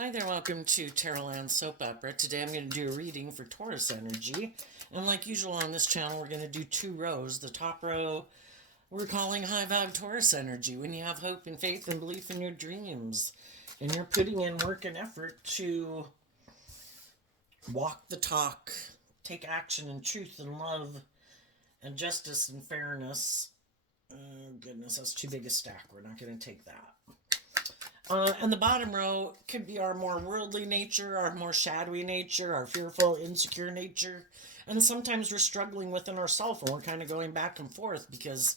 Hi there, welcome to Tarotland Soap Opera. Today I'm going to do a reading for Taurus energy. And like usual on this channel, we're going to do two rows. The top row we're calling High Vibe Taurus energy, when you have hope and faith and belief in your dreams. And you're putting in work and effort to walk the talk, take action in truth and love and justice and fairness. Oh goodness, that's too big a stack. We're not going to take that. And the bottom row could be our more worldly nature, our more shadowy nature, our fearful, insecure nature. And sometimes we're struggling within ourselves and we're kind of going back and forth because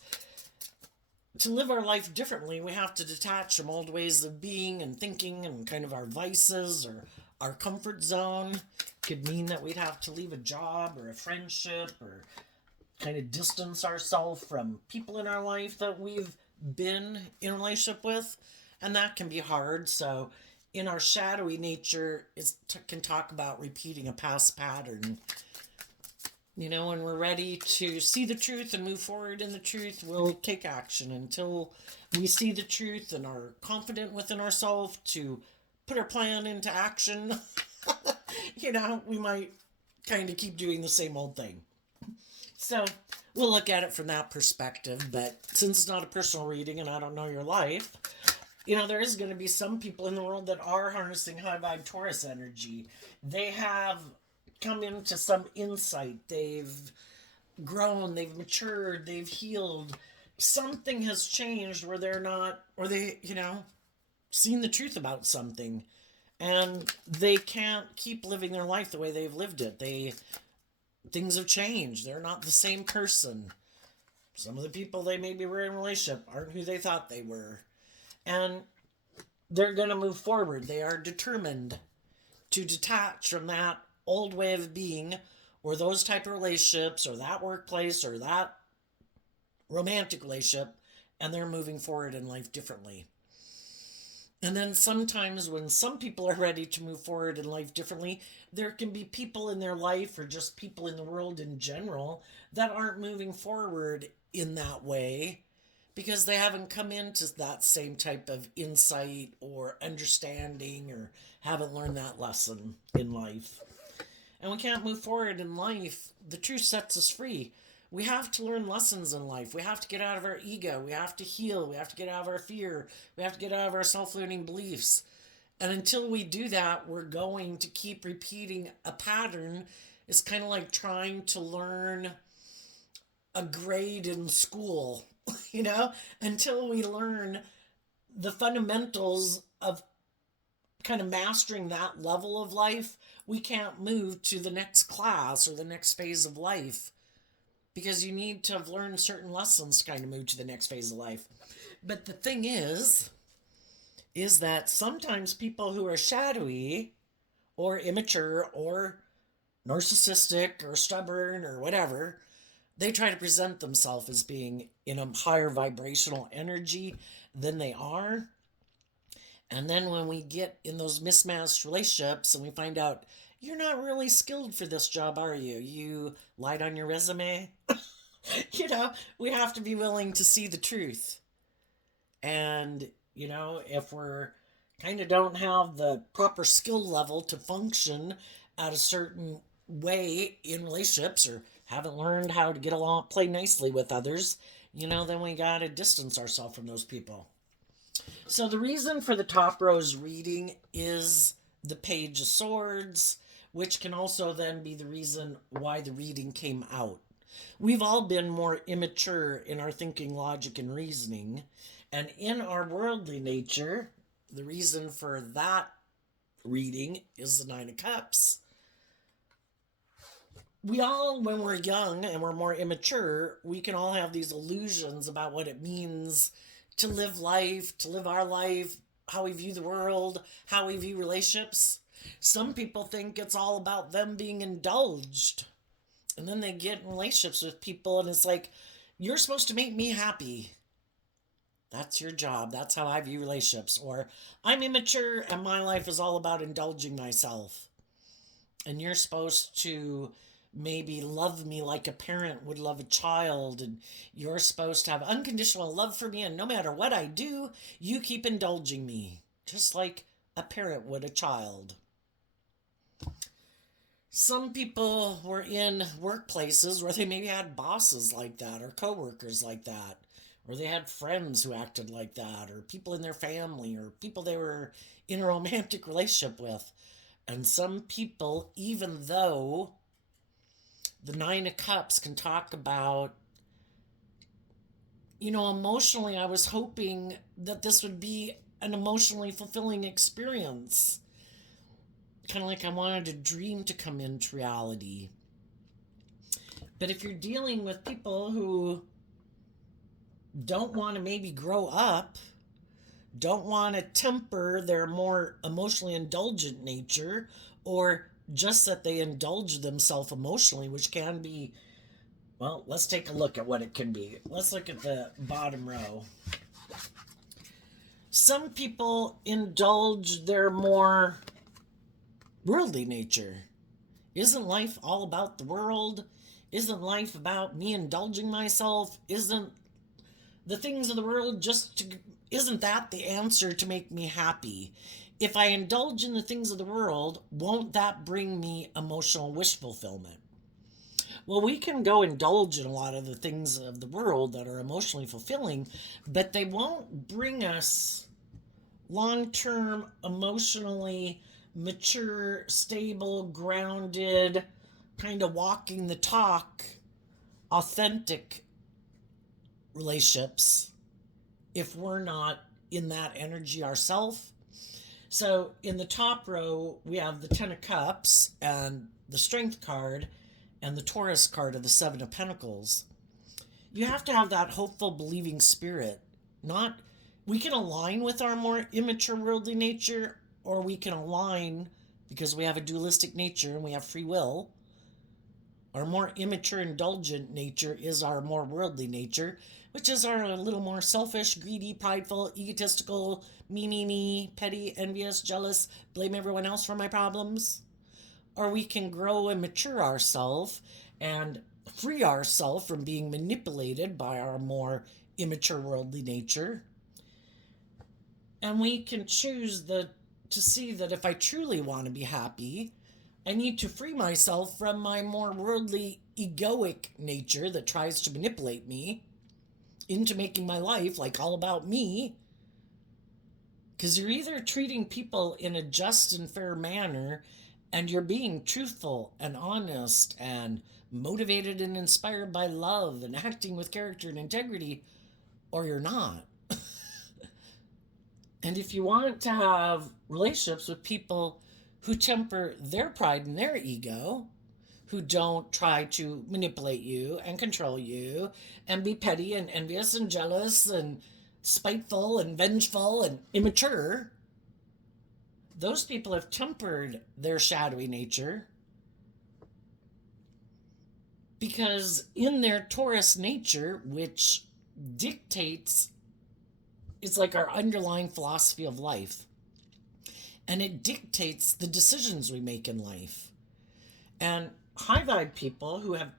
to live our life differently, we have to detach from old ways of being and thinking and kind of our vices or our comfort zone. Could mean that we'd have to leave a job or a friendship or kind of distance ourselves from people in our life that we've been in a relationship with. And that can be hard. So in our shadowy nature, it can talk about repeating a past pattern. You know, when we're ready to see the truth and move forward in the truth, we'll take action until we see the truth and are confident within ourselves to put our plan into action. You know, we might kind of keep doing the same old thing. So we'll look at it from that perspective. But since it's not a personal reading and I don't know your life, you know, there is going to be some people in the world that are harnessing high vibe Taurus energy. They have come into some insight. They've grown, they've matured, they've healed. Something has changed where they're not, or they, seen the truth about something. And they can't keep living their life the way they've lived it. Things have changed. They're not the same person. Some of the people they maybe were in a relationship aren't who they thought they were. And they're going to move forward. They are determined to detach from that old way of being or those type of relationships or that workplace or that romantic relationship, and they're moving forward in life differently. And then sometimes when some people are ready to move forward in life differently, there can be people in their life or just people in the world in general that aren't moving forward in that way because they haven't come into that same type of insight or understanding or haven't learned that lesson in life. And we can't move forward in life. The truth sets us free. We have to learn lessons in life. We have to get out of our ego. We have to heal. We have to get out of our fear. We have to get out of our self-limiting beliefs. And until we do that, we're going to keep repeating a pattern. It's kind of like trying to learn a grade in school. Until we learn the fundamentals of kind of mastering that level of life, we can't move to the next class or the next phase of life because you need to have learned certain lessons to kind of move to the next phase of life. But the thing is that sometimes people who are shadowy or immature or narcissistic or stubborn or whatever, they try to present themselves as being in a higher vibrational energy than they are. And then when we get in those mismatched relationships and we find out you're not really skilled for this job, are you? You lied on your resume. We have to be willing to see the truth. And, if we're kind of don't have the proper skill level to function at a certain way in relationships or haven't learned how to get along, play nicely with others, then we got to distance ourselves from those people. So the reason for the top row's reading is the Page of Swords, which can also then be the reason why the reading came out. We've all been more immature in our thinking, logic, and reasoning. And in our worldly nature, the reason for that reading is the Nine of Cups. We all, when we're young and we're more immature, we can all have these illusions about what it means to live life, to live our life, how we view the world, how we view relationships. Some people think it's all about them being indulged. And then they get in relationships with people and it's like, you're supposed to make me happy. That's your job. That's how I view relationships. Or I'm immature and my life is all about indulging myself. And you're supposed to maybe love me like a parent would love a child, and you're supposed to have unconditional love for me, and no matter what I do, you keep indulging me. Just like a parent would a child. Some people were in workplaces where they maybe had bosses like that or coworkers like that, or they had friends who acted like that, or people in their family, or people they were in a romantic relationship with. And some people, even though the Nine of Cups can talk about, emotionally, I was hoping that this would be an emotionally fulfilling experience. Kind of like I wanted a dream to come into reality. But if you're dealing with people who don't want to maybe grow up, don't want to temper their more emotionally indulgent nature, or just that they indulge themselves emotionally, which can be, well, let's take a look at what it can be. Let's look at the bottom row. Some people indulge their more worldly nature. Isn't life all about the world? Isn't life about me indulging myself? Isn't the things of the world isn't that the answer to make me happy? If I indulge in the things of the world, won't that bring me emotional wish fulfillment? Well, we can go indulge in a lot of the things of the world that are emotionally fulfilling, but they won't bring us long-term, emotionally mature, stable, grounded, kind of walking the talk, authentic relationships if we're not in that energy ourselves. So in the top row, we have the Ten of Cups and the Strength card and the Taurus card of the Seven of Pentacles. You have to have that hopeful, believing spirit. Not, we can align with our more immature worldly nature, or we can align because we have a dualistic nature and we have free will. Our more immature, indulgent nature is our more worldly nature, which is our little more selfish, greedy, prideful, egotistical, me, petty, envious, jealous, blame everyone else for my problems. Or we can grow and mature ourselves and free ourselves from being manipulated by our more immature worldly nature. And we can choose to see that if I truly want to be happy, I need to free myself from my more worldly, egoic nature that tries to manipulate me into making my life like all about me. Because you're either treating people in a just and fair manner, and you're being truthful and honest and motivated and inspired by love and acting with character and integrity, or you're not. And if you want to have relationships with people who temper their pride and their ego, who don't try to manipulate you and control you and be petty and envious and jealous and spiteful and vengeful and immature, those people have tempered their shadowy nature, because in their Taurus nature, which dictates, it's like our underlying philosophy of life, and it dictates the decisions we make in life. And high vibe people who have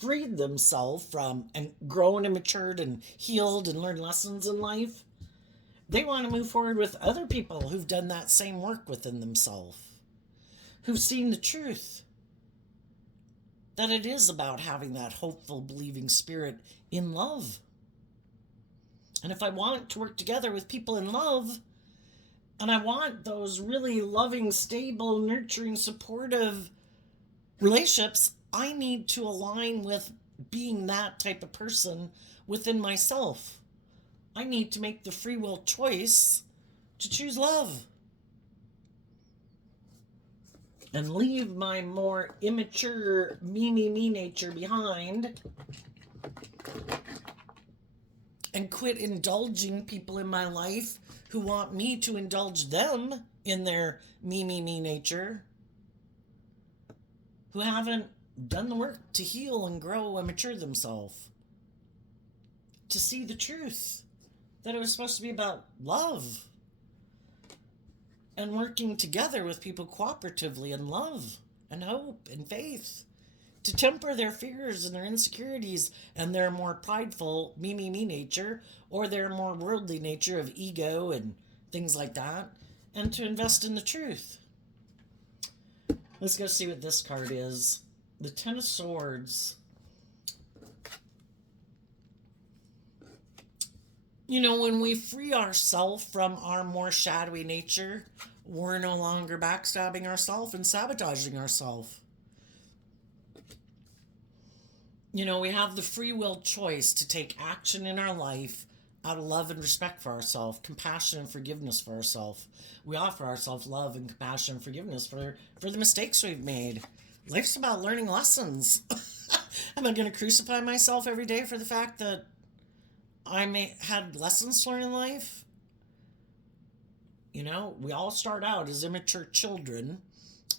freed themselves from and grown and matured and healed and learned lessons in life, they want to move forward with other people who've done that same work within themselves, who've seen the truth that it is about having that hopeful, believing spirit in love. And if I want to work together with people in love, and I want those really loving, stable, nurturing, supportive relationships, I need to align with being that type of person within myself. I need to make the free will choice to choose love and leave my more immature me nature behind, and quit indulging people in my life who want me to indulge them in their me nature, who haven't done the work to heal and grow and mature themselves, to see the truth that it was supposed to be about love and working together with people cooperatively in love and hope and faith, to temper their fears and their insecurities and their more prideful me nature, or their more worldly nature of ego and things like that, and to invest in the truth. Let's go see what this card is. The Ten of Swords. You know, when we free ourselves from our more shadowy nature, we're no longer backstabbing ourselves and sabotaging ourselves. You know, we have the free will choice to take action in our life out of love and respect for ourselves, compassion and forgiveness for ourselves. We offer ourselves love and compassion and forgiveness for the mistakes we've made. Life's about learning lessons. Am I going to crucify myself every day for the fact that I had lessons to learn in life? You know, we all start out as immature children.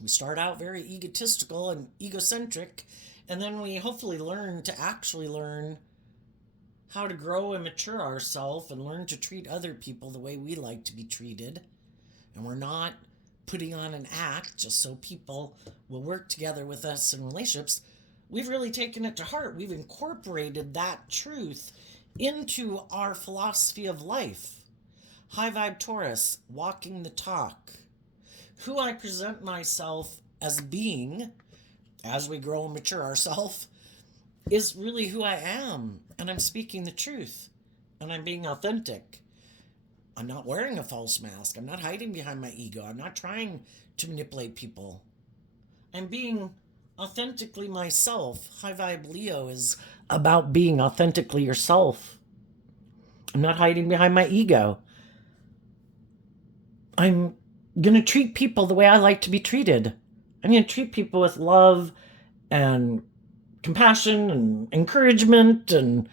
We start out very egotistical and egocentric, and then we hopefully learn to actually learn how to grow and mature ourselves and learn to treat other people the way we like to be treated. And we're not putting on an act just so people will work together with us in relationships. We've really taken it to heart. We've incorporated that truth into our philosophy of life. High vibe Taurus, walking the talk. Who I present myself as being, as we grow and mature ourselves, is really who I am. And I'm speaking the truth. And I'm being authentic. I'm not wearing a false mask. I'm not hiding behind my ego. I'm not trying to manipulate people. I'm being authentically myself. High vibe Leo is about being authentically yourself. I'm not hiding behind my ego. I'm going to treat people the way I like to be treated. I'm going to treat people with love and compassion and encouragement and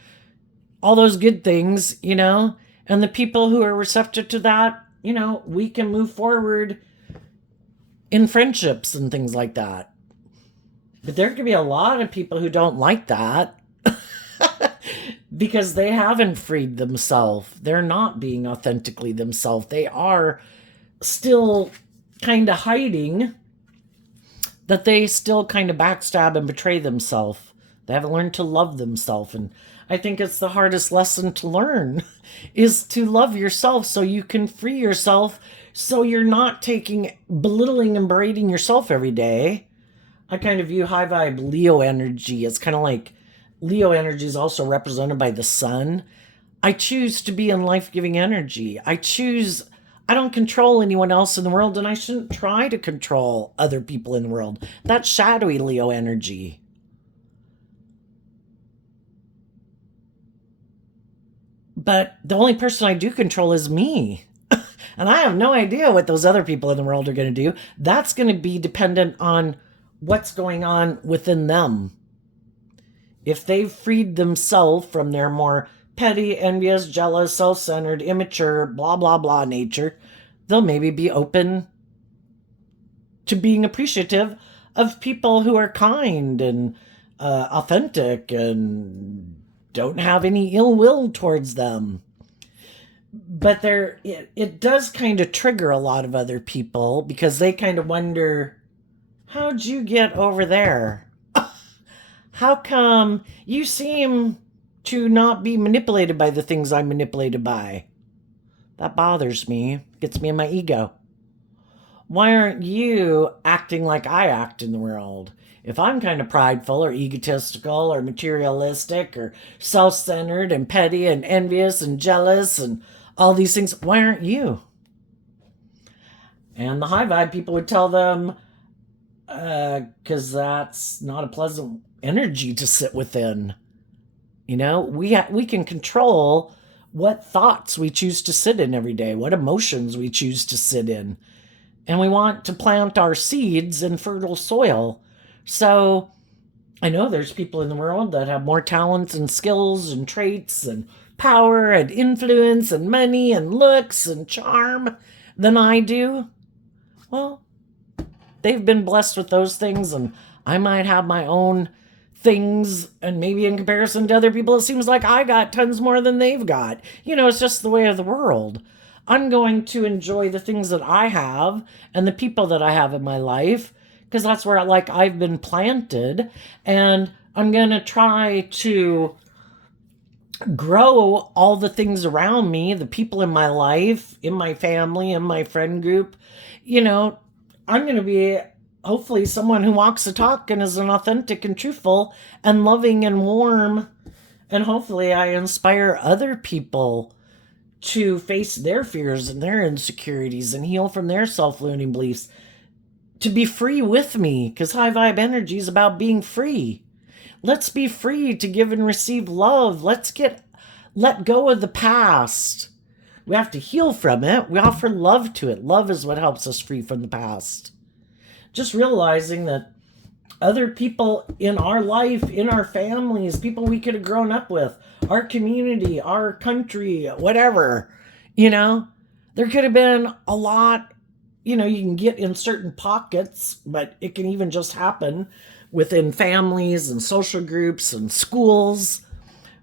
all those good things, you know. And the people who are receptive to that, you know, we can move forward in friendships and things like that. But there could be a lot of people who don't like that because they haven't freed themselves. They're not being authentically themselves. They are still kind of hiding that they still kind of backstab and betray themselves. They haven't learned to love themselves. And I think it's the hardest lesson to learn is to love yourself so you can free yourself, so you're not belittling and berating yourself every day. I kind of view high vibe Leo energy as kind of like Leo energy is also represented by the sun. I choose to be in life-giving energy. I don't control anyone else in the world, and I shouldn't try to control other people in the world. That's shadowy Leo energy. But the only person I do control is me. And I have no idea what those other people in the world are going to do. That's going to be dependent on what's going on within them. If they've freed themselves from their more petty, envious, jealous, self-centered, immature, blah, blah, blah nature, they'll maybe be open to being appreciative of people who are kind and authentic and don't have any ill will towards them. But it does kind of trigger a lot of other people because they kind of wonder, how'd you get over there? How come you seem to not be manipulated by the things I'm manipulated by? That bothers me, gets me in my ego. Why aren't you acting like I act in the world? If I'm kind of prideful or egotistical or materialistic or self-centered and petty and envious and jealous and all these things, why aren't you? And the high vibe people would tell them, because that's not a pleasant energy to sit within. You know, we can control what thoughts we choose to sit in every day, what emotions we choose to sit in. And we want to plant our seeds in fertile soil. So I know there's people in the world that have more talents and skills and traits and power and influence and money and looks and charm than I do. Well, they've been blessed with those things, and I might have my own things, and maybe in comparison to other people, it seems like I got tons more than they've got. You know, it's just the way of the world. I'm going to enjoy the things that I have and the people that I have in my life, because that's where I've been planted, and I'm going to try to grow all the things around me, the people in my life, in my family, in my friend group. You know, I'm going to be hopefully someone who walks the talk and is an authentic and truthful and loving and warm. And hopefully I inspire other people to face their fears and their insecurities and heal from their self-limiting beliefs, to be free with me, because high vibe energy is about being free. Let's be free to give and receive love. Let go of the past. We have to heal from it. We offer love to it. Love is what helps us free from the past. Just realizing that other people in our life, in our families, people we could have grown up with, our community, our country, whatever, there could have been a lot, you can get in certain pockets, but it can even just happen within families and social groups and schools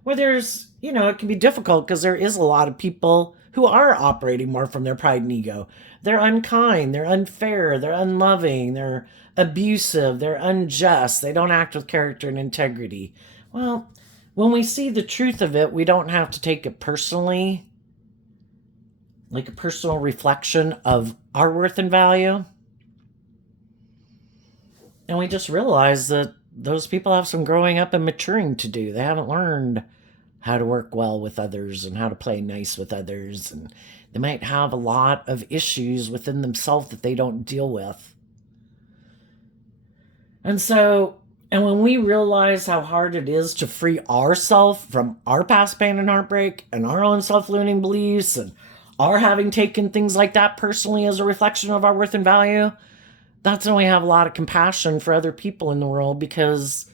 where there's, it can be difficult because there is a lot of people who are operating more from their pride and ego. They're unkind, they're unfair, they're unloving, they're abusive, they're unjust, they don't act with character and integrity. Well, when we see the truth of it, we don't have to take it personally, like a personal reflection of our worth and value. And we just realize that those people have some growing up and maturing to do. They haven't learned how to work well with others and how to play nice with others. And they might have a lot of issues within themselves that they don't deal with. And when we realize how hard it is to free ourselves from our past pain and heartbreak and our own self-limiting beliefs and our having taken things like that personally as a reflection of our worth and value, that's when we have a lot of compassion for other people in the world, because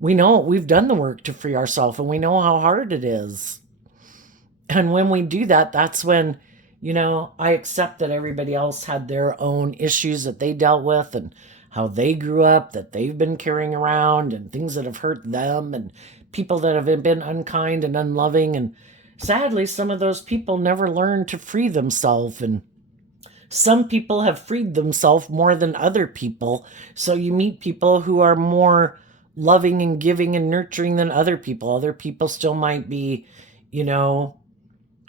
we know we've done the work to free ourselves and we know how hard it is. And when we do that, that's when, I accept that everybody else had their own issues that they dealt with and how they grew up, that they've been carrying around, and things that have hurt them, and people that have been unkind and unloving. And sadly, some of those people never learned to free themselves. And some people have freed themselves more than other people. So you meet people who are more loving and giving and nurturing than other people. Other people still might be,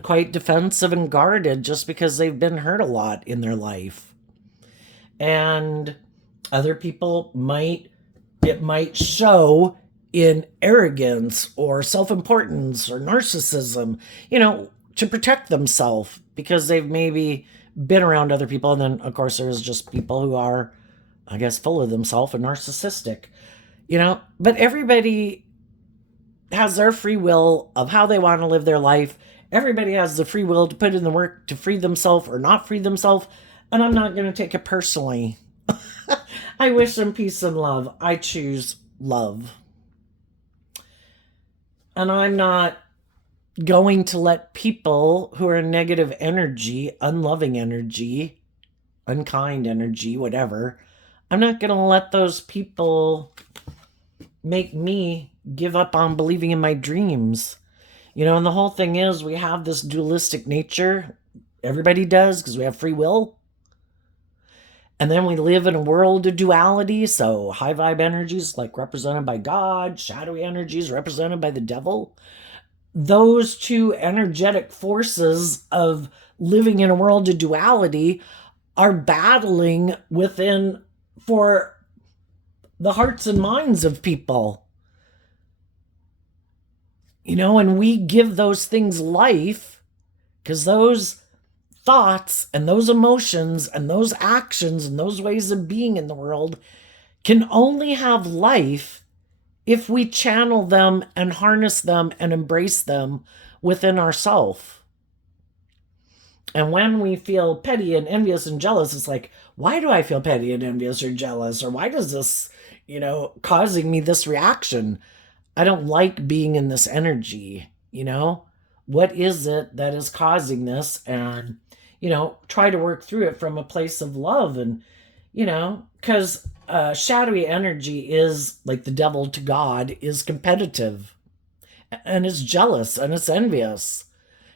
quite defensive and guarded just because they've been hurt a lot in their life. And other people it might show in arrogance or self-importance or narcissism, to protect themselves because they've maybe been around other people. And then, of course, there's just people who are, I guess, full of themselves and narcissistic, but everybody has their free will of how they want to live their life. Everybody has the free will to put in the work to free themselves or not free themselves. And I'm not going to take it personally. I wish them peace and love. I choose love. And I'm not going to let people who are negative energy, unloving energy, unkind energy, whatever, I'm not going to let those people make me give up on believing in my dreams. And the whole thing is we have this dualistic nature. Everybody does, because we have free will. And then we live in a world of duality. So high vibe energies like represented by God, shadowy energies represented by the devil. Those two energetic forces of living in a world of duality are battling within for the hearts and minds of people. And we give those things life, because those thoughts and those emotions and those actions and those ways of being in the world can only have life if we channel them and harness them and embrace them within ourselves. And when we feel petty and envious and jealous, it's like, why do I feel petty and envious or jealous? Or why does this, causing me this reaction? I don't like being in this energy, What is it that is causing this? And, try to work through it from a place of love. And, because shadowy energy is like the devil to God, is competitive and is jealous and it's envious.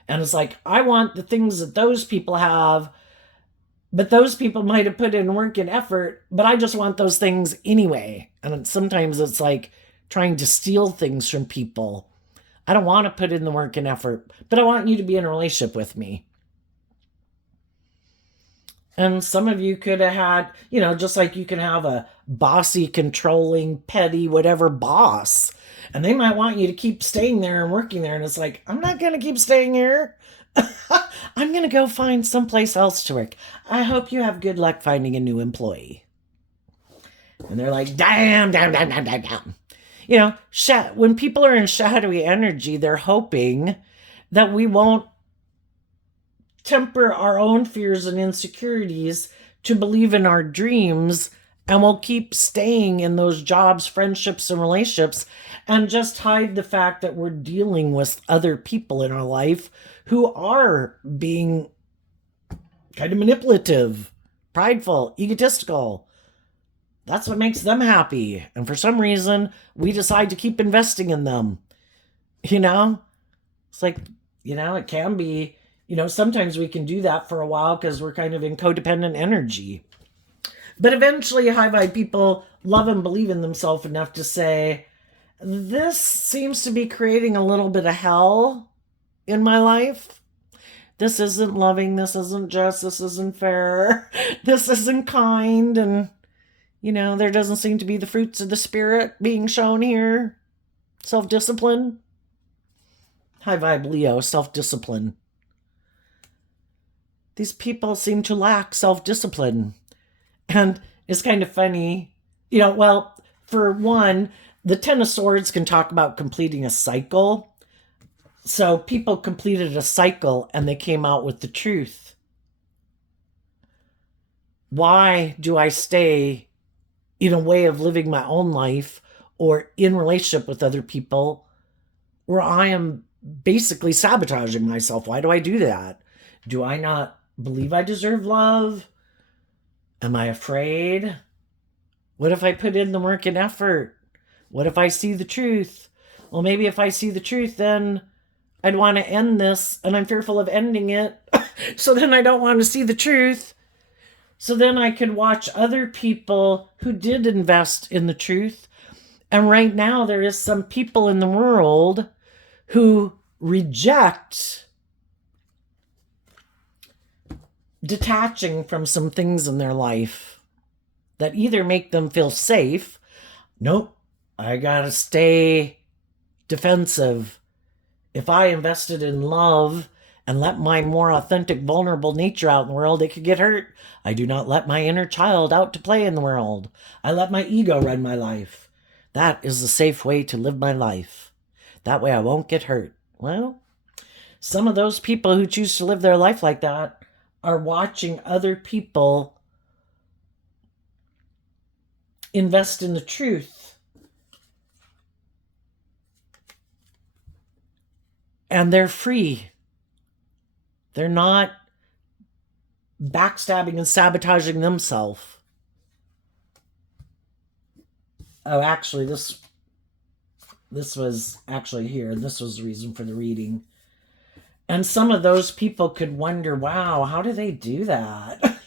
And it's like, I want the things that those people have, but those people might have put in work and effort, but I just want those things anyway. And sometimes it's like trying to steal things from people. I don't want to put in the work and effort, but I want you to be in a relationship with me. And some of you could have had, just like you can have a bossy, controlling, petty, whatever boss. And they might want you to keep staying there and working there. And it's like, I'm not going to keep staying here. I'm going to go find someplace else to work. I hope you have good luck finding a new employee. And they're like, damn. When people are in shadowy energy, they're hoping that we won't temper our own fears and insecurities to believe in our dreams, and we'll keep staying in those jobs, friendships, and relationships, and just hide the fact that we're dealing with other people in our life who are being kind of manipulative, prideful, egotistical. That's what makes them happy. And for some reason, we decide to keep investing in them. It's like, it can be, sometimes we can do that for a while because we're kind of in codependent energy. But eventually, high vibe people love and believe in themselves enough to say, this seems to be creating a little bit of hell in my life. This isn't loving. This isn't just. This isn't fair. This isn't kind. And, there doesn't seem to be the fruits of the spirit being shown here. Self-discipline. High vibe Leo, self-discipline. These people seem to lack self-discipline. And it's kind of funny. For one, the Ten of Swords can talk about completing a cycle. So people completed a cycle and they came out with the truth. Why do I stay in a way of living my own life or in relationship with other people where I am basically sabotaging myself? Why do I do that? Do I not believe I deserve love? Am I afraid? What if I put in the work and effort? What if I see the truth? Well, maybe if I see the truth, then I'd want to end this, and I'm fearful of ending it. So then I don't want to see the truth. So then I could watch other people who did invest in the truth. And right now there is some people in the world who reject detaching from some things in their life that either make them feel safe. Nope, I gotta stay defensive. If I invested in love and let my more authentic, vulnerable nature out in the world, it could get hurt. I do not let my inner child out to play in the world. I let my ego run my life. That is the safe way to live my life. That way I won't get hurt. Well, some of those people who choose to live their life like that are watching other people invest in the truth. And they're free. They're not backstabbing and sabotaging themselves. Oh, actually, this was actually here. This was the reason for the reading. And some of those people could wonder, wow, how do they do that?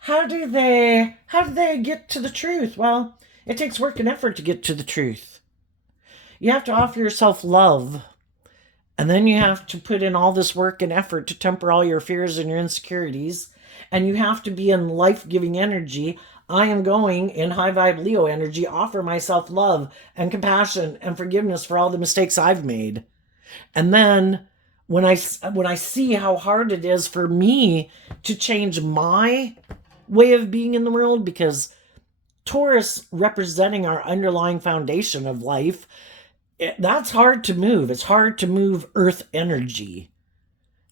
How do they get to the truth? Well, it takes work and effort to get to the truth. You have to offer yourself love. And then you have to put in all this work and effort to temper all your fears and your insecurities. And you have to be in life-giving energy. I am going in high vibe Leo energy, offer myself love and compassion and forgiveness for all the mistakes I've made. And then when I see how hard it is for me to change my way of being in the world, because Taurus representing our underlying foundation of life, that's hard to move. It's hard to move earth energy.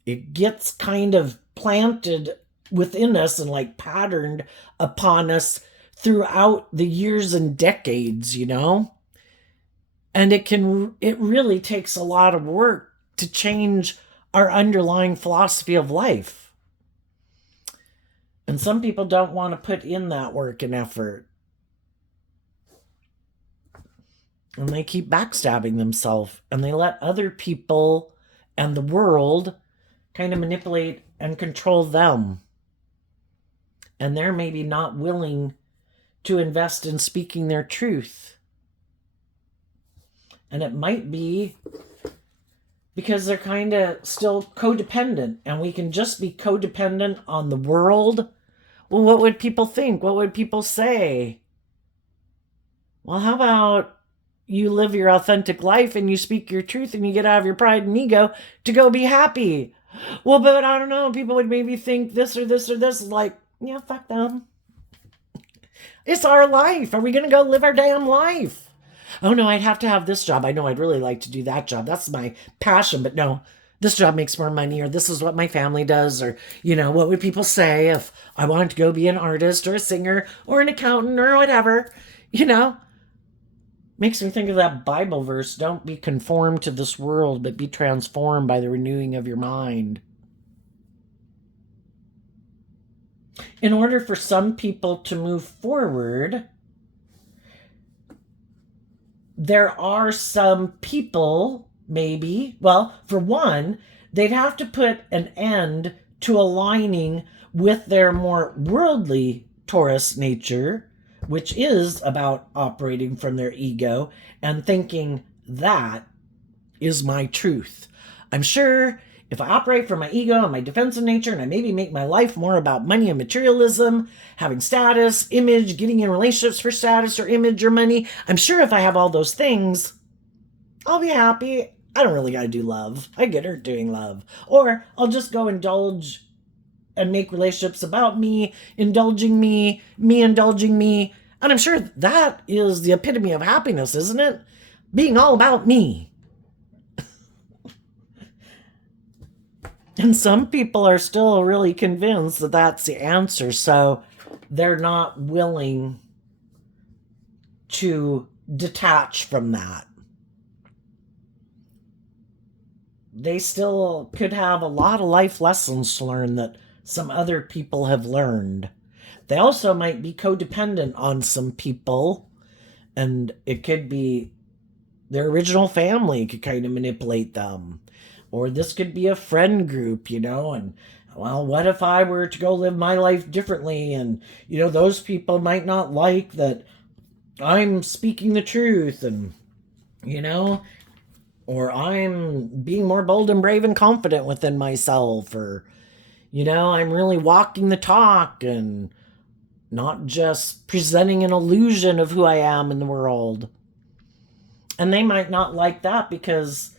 It gets kind of planted within us and like patterned upon us throughout the years and decades, And it really takes a lot of work to change our underlying philosophy of life. And some people don't want to put in that work and effort. And they keep backstabbing themselves, and they let other people and the world kind of manipulate and control them. And they're maybe not willing to invest in speaking their truth. And it might be because they're kind of still codependent, and we can just be codependent on the world. Well, what would people think? What would people say? Well, how about you live your authentic life and you speak your truth and you get out of your pride and ego to go be happy? Well, but I don't know. People would maybe think this or this or this. Like, yeah, fuck them. It's our life. Are we going to go live our damn life? Oh no, I'd have to have this job. I know I'd really like to do that job. That's my passion. But no, this job makes more money, or this is what my family does, or, what would people say if I wanted to go be an artist or a singer or an accountant or whatever? Makes me think of that Bible verse, don't be conformed to this world, but be transformed by the renewing of your mind. In order for some people to move forward, there are some people, maybe, well, for one, they'd have to put an end to aligning with their more worldly Taurus nature, which is about operating from their ego and thinking that is my truth. I'm sure if I operate from my ego and my defensive nature, and I maybe make my life more about money and materialism, having status, image, getting in relationships for status or image or money, I'm sure if I have all those things, I'll be happy. I don't really gotta do love. I get hurt doing love. Or I'll just go indulge and make relationships about me, indulging me indulging me. And I'm sure that is the epitome of happiness, isn't it? Being all about me. And some people are still really convinced that that's the answer, so they're not willing to detach from that. They still could have a lot of life lessons to learn that some other people have learned. They also might be codependent on some people, and it could be their original family could kind of manipulate them. Or this could be a friend group, and, well, what if I were to go live my life differently? And, those people might not like that I'm speaking the truth and, or I'm being more bold and brave and confident within myself, or, I'm really walking the talk and not just presenting an illusion of who I am in the world. And they might not like that, because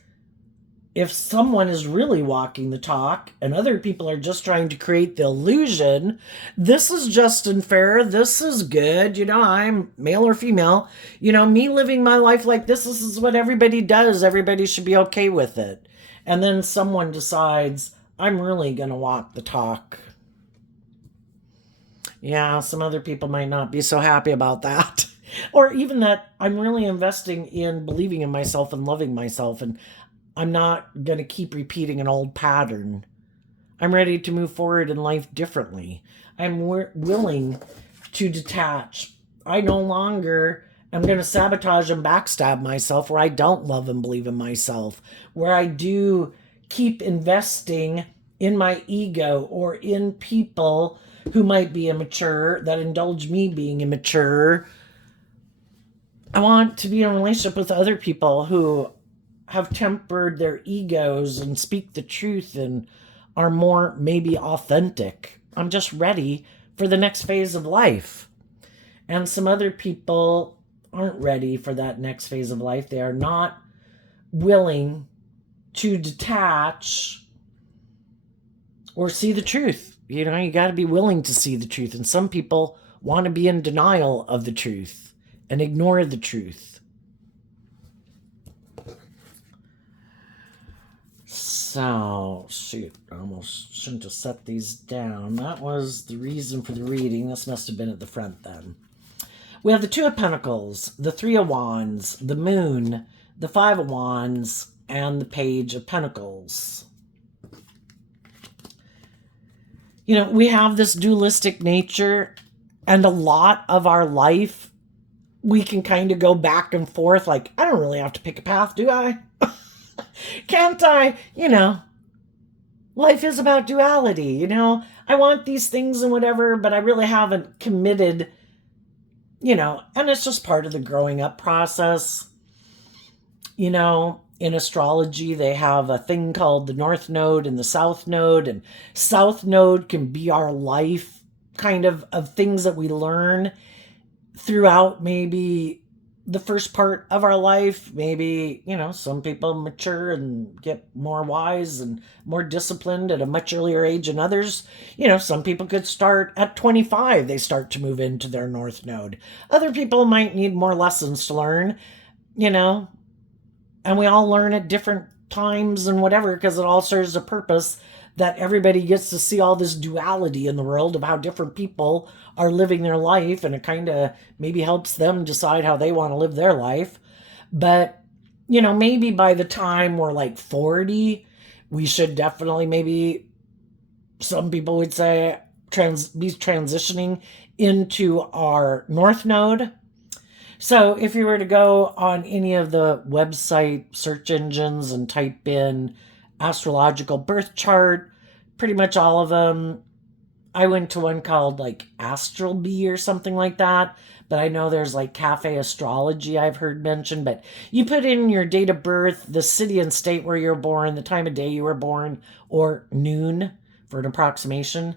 if someone is really walking the talk and other people are just trying to create the illusion, this is just and fair, this is good, I'm male or female, me living my life like this is what everybody does, everybody should be okay with it. And then someone decides, I'm really going to walk the talk. Yeah, some other people might not be so happy about that. Or even that I'm really investing in believing in myself and loving myself, and I'm not going to keep repeating an old pattern. I'm ready to move forward in life differently. I'm willing to detach. I no longer am going to sabotage and backstab myself, where I don't love and believe in myself, where I do keep investing in my ego or in people who might be immature, that indulge me being immature. I want to be in a relationship with other people who have tempered their egos and speak the truth and are more maybe authentic. I'm just ready for the next phase of life. And some other people aren't ready for that next phase of life. They are not willing to detach or see the truth. You got to be willing to see the truth. And some people want to be in denial of the truth and ignore the truth. So, shoot, I almost shouldn't have set these down. That was the reason for the reading. This must have been at the front then. We have the Two of Pentacles, the Three of Wands, the Moon, the Five of Wands, and the Page of Pentacles. We have this dualistic nature, and a lot of our life, we can kind of go back and forth, like, I don't really have to pick a path, do I? Can't I? Life is about duality, I want these things and whatever, but I really haven't committed, and it's just part of the growing up process. in astrology, they have a thing called the North Node and the South Node. And South Node can be our life kind of things that we learn throughout maybe the first part of our life. Maybe, some people mature and get more wise and more disciplined at a much earlier age than others. Some people could start at 25, they start to move into their North Node. Other people might need more lessons to learn, and we all learn at different times and whatever, because it all serves a purpose, that everybody gets to see all this duality in the world of how different people are living their life, and it kind of maybe helps them decide how they want to live their life. But maybe by the time we're like 40, we should definitely, maybe some people would say, be transitioning into our North Node. So if you were to go on any of the website search engines and type in astrological birth chart, pretty much all of them. I went to one called like Astral Bee or something like that, but I know there's like Cafe Astrology I've heard mentioned. But you put in your date of birth, the city and state where you're born, the time of day you were born, or noon for an approximation.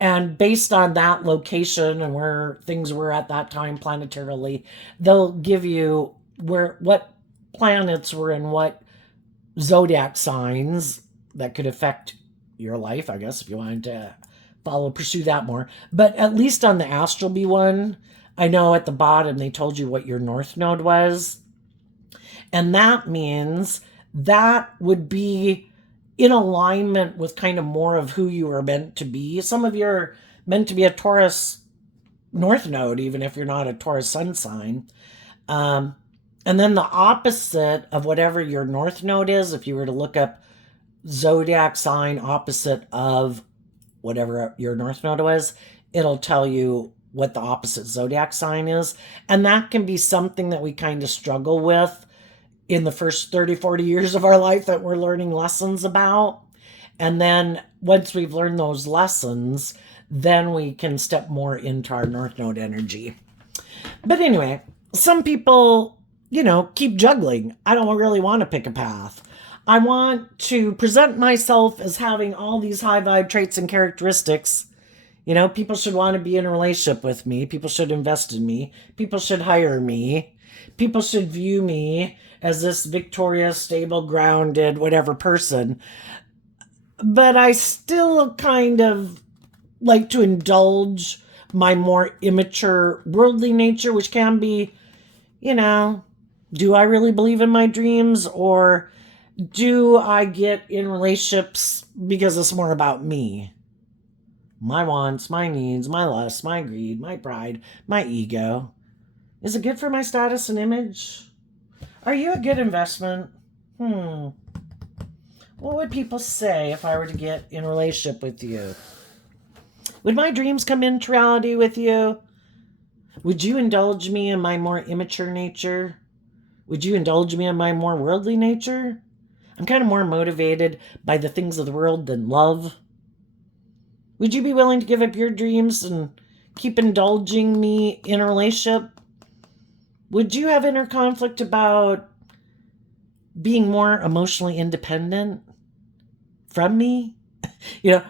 And based on that location and where things were at that time planetarily, they'll give you what planets were in what zodiac signs that could affect your life, I guess, if you wanted to pursue that more. But at least on the Astral Bee one, I know at the bottom they told you what your North Node was. And that means that would be in alignment with kind of more of who you are meant to be. Some of you are meant to be a Taurus North Node, even if you're not a Taurus sun sign. And then the opposite of whatever your North Node is, if you were to look up zodiac sign opposite of whatever your North Node was, it'll tell you what the opposite zodiac sign is. And that can be something that we kind of struggle with in the first 30, 40 years of our life that we're learning lessons about. And then once we've learned those lessons, then we can step more into our North Node energy. But anyway, some people, keep juggling. I don't really want to pick a path. I want to present myself as having all these high vibe traits and characteristics. People should want to be in a relationship with me. People should invest in me. People should hire me. People should view me as this victorious, stable, grounded, whatever person. But I still kind of like to indulge my more immature, worldly nature, which can be, do I really believe in my dreams, or do I get in relationships because it's more about me? My wants, my needs, my lusts, my greed, my pride, my ego. Is it good for my status and image? Are you a good investment? What would people say if I were to get in a relationship with you? Would my dreams come into reality with you? Would you indulge me in my more immature nature? Would you indulge me in my more worldly nature? I'm kind of more motivated by the things of the world than love. Would you be willing to give up your dreams and keep indulging me in a relationship? Would you have inner conflict about being more emotionally independent from me?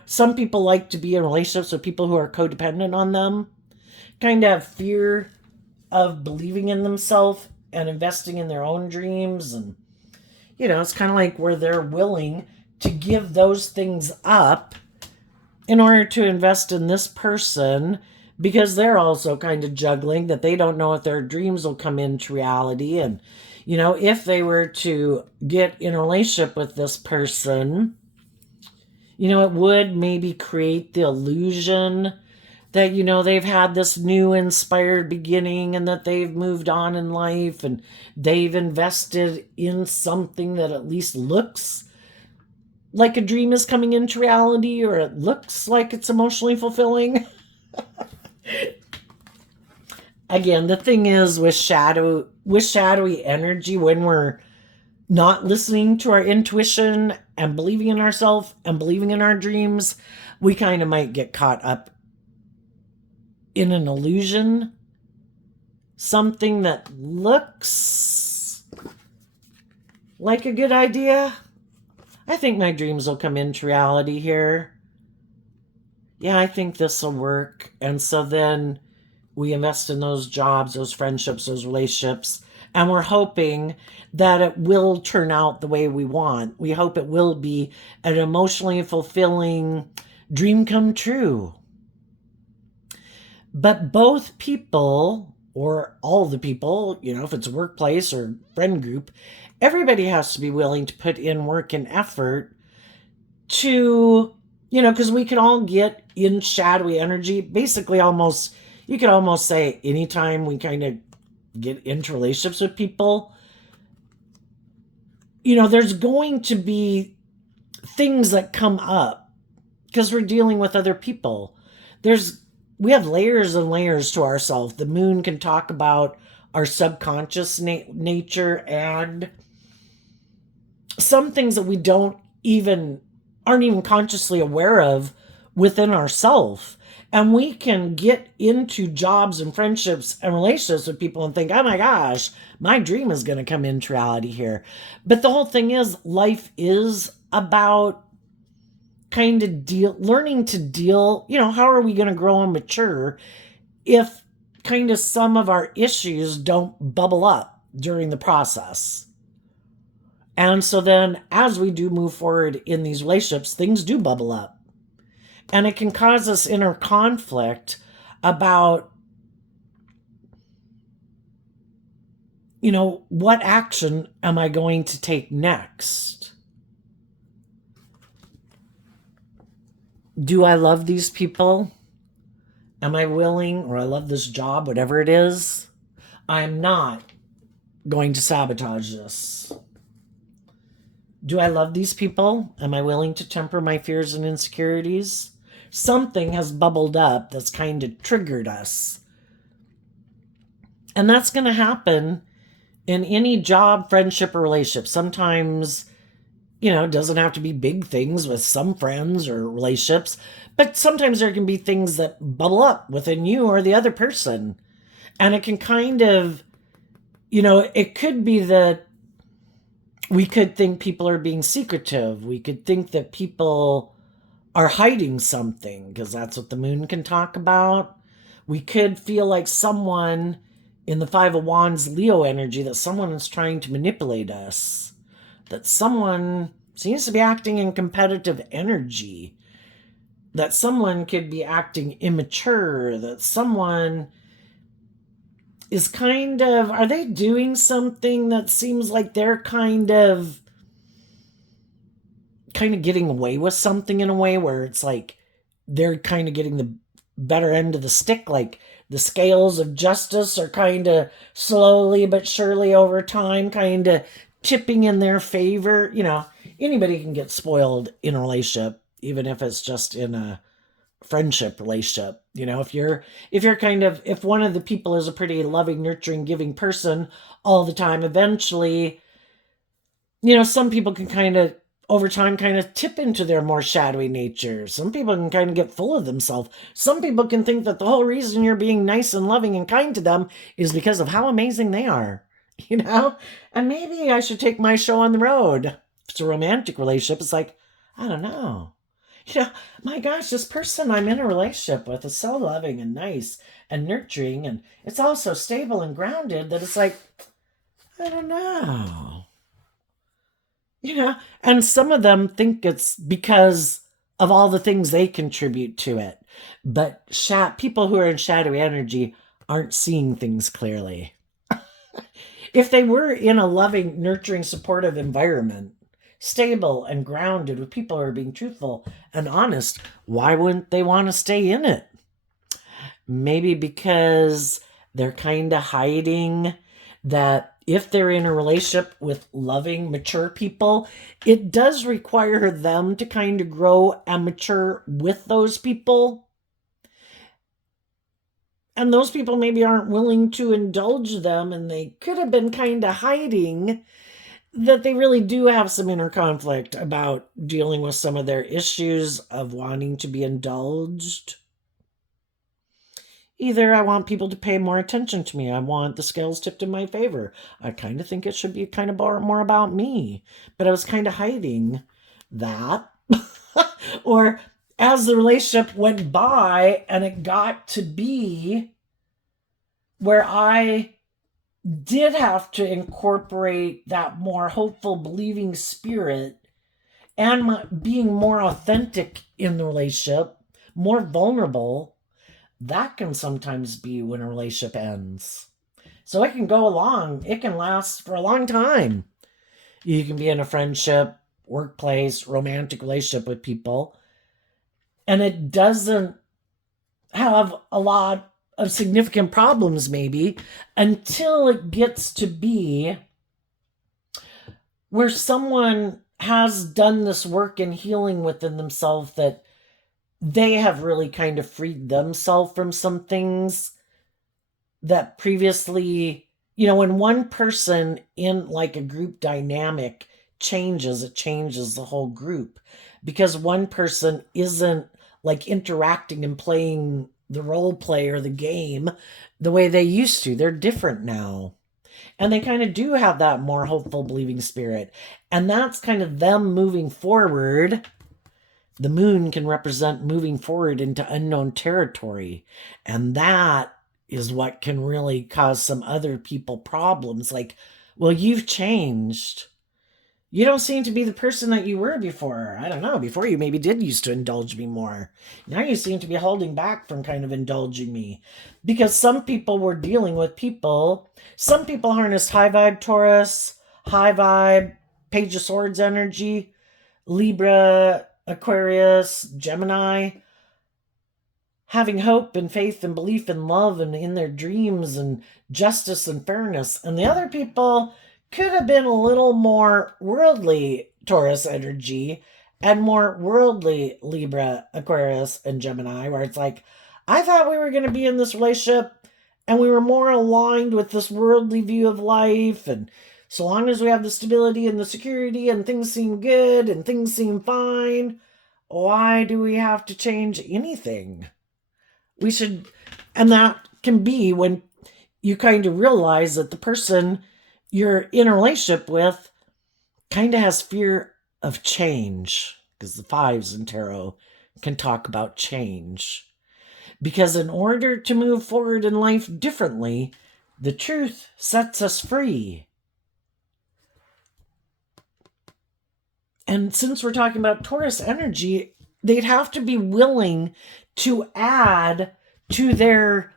Some people like to be in relationships with people who are codependent on them, kind of have fear of believing in themselves and investing in their own dreams. And, it's kind of like where they're willing to give those things up in order to invest in this person, because they're also kind of juggling that they don't know if their dreams will come into reality. And, if they were to get in a relationship with this person, it would maybe create the illusion that, they've had this new inspired beginning and that they've moved on in life and they've invested in something that at least looks like a dream is coming into reality, or it looks like it's emotionally fulfilling. Again, the thing is with shadowy energy, when we're not listening to our intuition and believing in ourselves and believing in our dreams, we kind of might get caught up in an illusion, something that looks Like a good idea? I think my dreams will come into reality here. Yeah, I think this will work. And so then we invest in those jobs, those friendships, those relationships, and we're hoping that it will turn out the way we want. We hope it will be an emotionally fulfilling dream come true. But both people, or all the people, if it's a workplace or friend group, everybody has to be willing to put in work and effort to, because we can all get in shadowy energy. Basically, you could almost say anytime we kind of get into relationships with people, there's going to be things that come up because we're dealing with other people. We have layers and layers to ourselves. The moon can talk about our subconscious nature and some things that we aren't even consciously aware of within ourselves. And we can get into jobs and friendships and relationships with people and think, oh my gosh, my dream is going to come into reality here. But the whole thing is, life is about kind of learning to deal, how are we going to grow and mature if kind of some of our issues don't bubble up during the process. And so then as we do move forward in these relationships, things do bubble up. And it can cause us inner conflict about, what action am I going to take next? Do I love these people? Am I willing, or I love this job, whatever it is? I'm not going to sabotage this. Do I love these people? Am I willing to temper my fears and insecurities? Something has bubbled up that's kind of triggered us. And that's going to happen in any job, friendship, or relationship. Sometimes, it doesn't have to be big things with some friends or relationships, but sometimes there can be things that bubble up within you or the other person. And it can kind of, it could be that we could think people are being secretive. We could think that people are hiding something, because that's what the moon can talk about. We could feel like someone in the Five of Wands Leo energy, that someone is trying to manipulate us, that someone seems to be acting in competitive energy, that someone could be acting immature, that someone is are they doing something that seems like they're kind of getting away with something in a way where it's like they're kind of getting the better end of the stick, like the scales of justice are kind of slowly but surely over time kind of tipping in their favor. Anybody can get spoiled in a relationship, even if it's just in a friendship relationship. If one of the people is a pretty loving, nurturing, giving person all the time, eventually, some people can over time tip into their more shadowy nature. Some people can get full of themselves. Some people can think that the whole reason you're being nice and loving and kind to them is because of how amazing they are. And maybe I should take my show on the road. If it's a romantic relationship, it's like, I don't know. My gosh, this person I'm in a relationship with is so loving and nice and nurturing, and it's all so stable and grounded that it's like, I don't know. And some of them think it's because of all the things they contribute to it. But people who are in shadowy energy aren't seeing things clearly. If they were in a loving, nurturing, supportive environment, stable and grounded, with people who are being truthful and honest, why wouldn't they want to stay in it? Maybe because they're kind of hiding that if they're in a relationship with loving, mature people, it does require them to kind of grow and mature with those people. And those people maybe aren't willing to indulge them, and they could have been kind of hiding that they really do have some inner conflict about dealing with some of their issues of wanting to be indulged. Either I want people to pay more attention to me. I want the scales tipped in my favor. I kind of think it should be kind of more about me. But I was kind of hiding that. Or as the relationship went by and it got to be where I did have to incorporate that more hopeful, believing spirit and being more authentic in the relationship, more vulnerable, that can sometimes be when a relationship ends. So it can go along, it can last for a long time. You can be in a friendship, workplace, romantic relationship with people, and it doesn't have a lot of significant problems, maybe, until it gets to be where someone has done this work in healing within themselves, that they have really kind of freed themselves from some things that previously, when one person in like a group dynamic changes, it changes the whole group, because one person isn't like interacting and playing the role play or the game the way they used to. They're different now. And they kind of do have that more hopeful, believing spirit. And that's kind of them moving forward. The moon can represent moving forward into unknown territory. And that is what can really cause some other people problems. Like, well, you've changed. You don't seem to be the person that you were before. I don't know. Before you maybe did used to indulge me more. Now you seem to be holding back from kind of indulging me. Because some people were dealing with people. Some people harnessed high vibe Taurus, high vibe Page of Swords energy, Libra, Aquarius, Gemini, having hope and faith and belief and love and in their dreams and justice and fairness. And the other people could have been a little more worldly Taurus energy and more worldly Libra, Aquarius, and Gemini, where it's like, I thought we were going to be in this relationship and we were more aligned with this worldly view of life, and so long as we have the stability and the security and things seem good and things seem fine, why do we have to change anything? We should, and that can be when you kind of realize that the person you're in a relationship with kind of has fear of change, because the fives in tarot can talk about change. Because in order to move forward in life differently, the truth sets us free. And since we're talking about Taurus energy, they'd have to be willing to add to their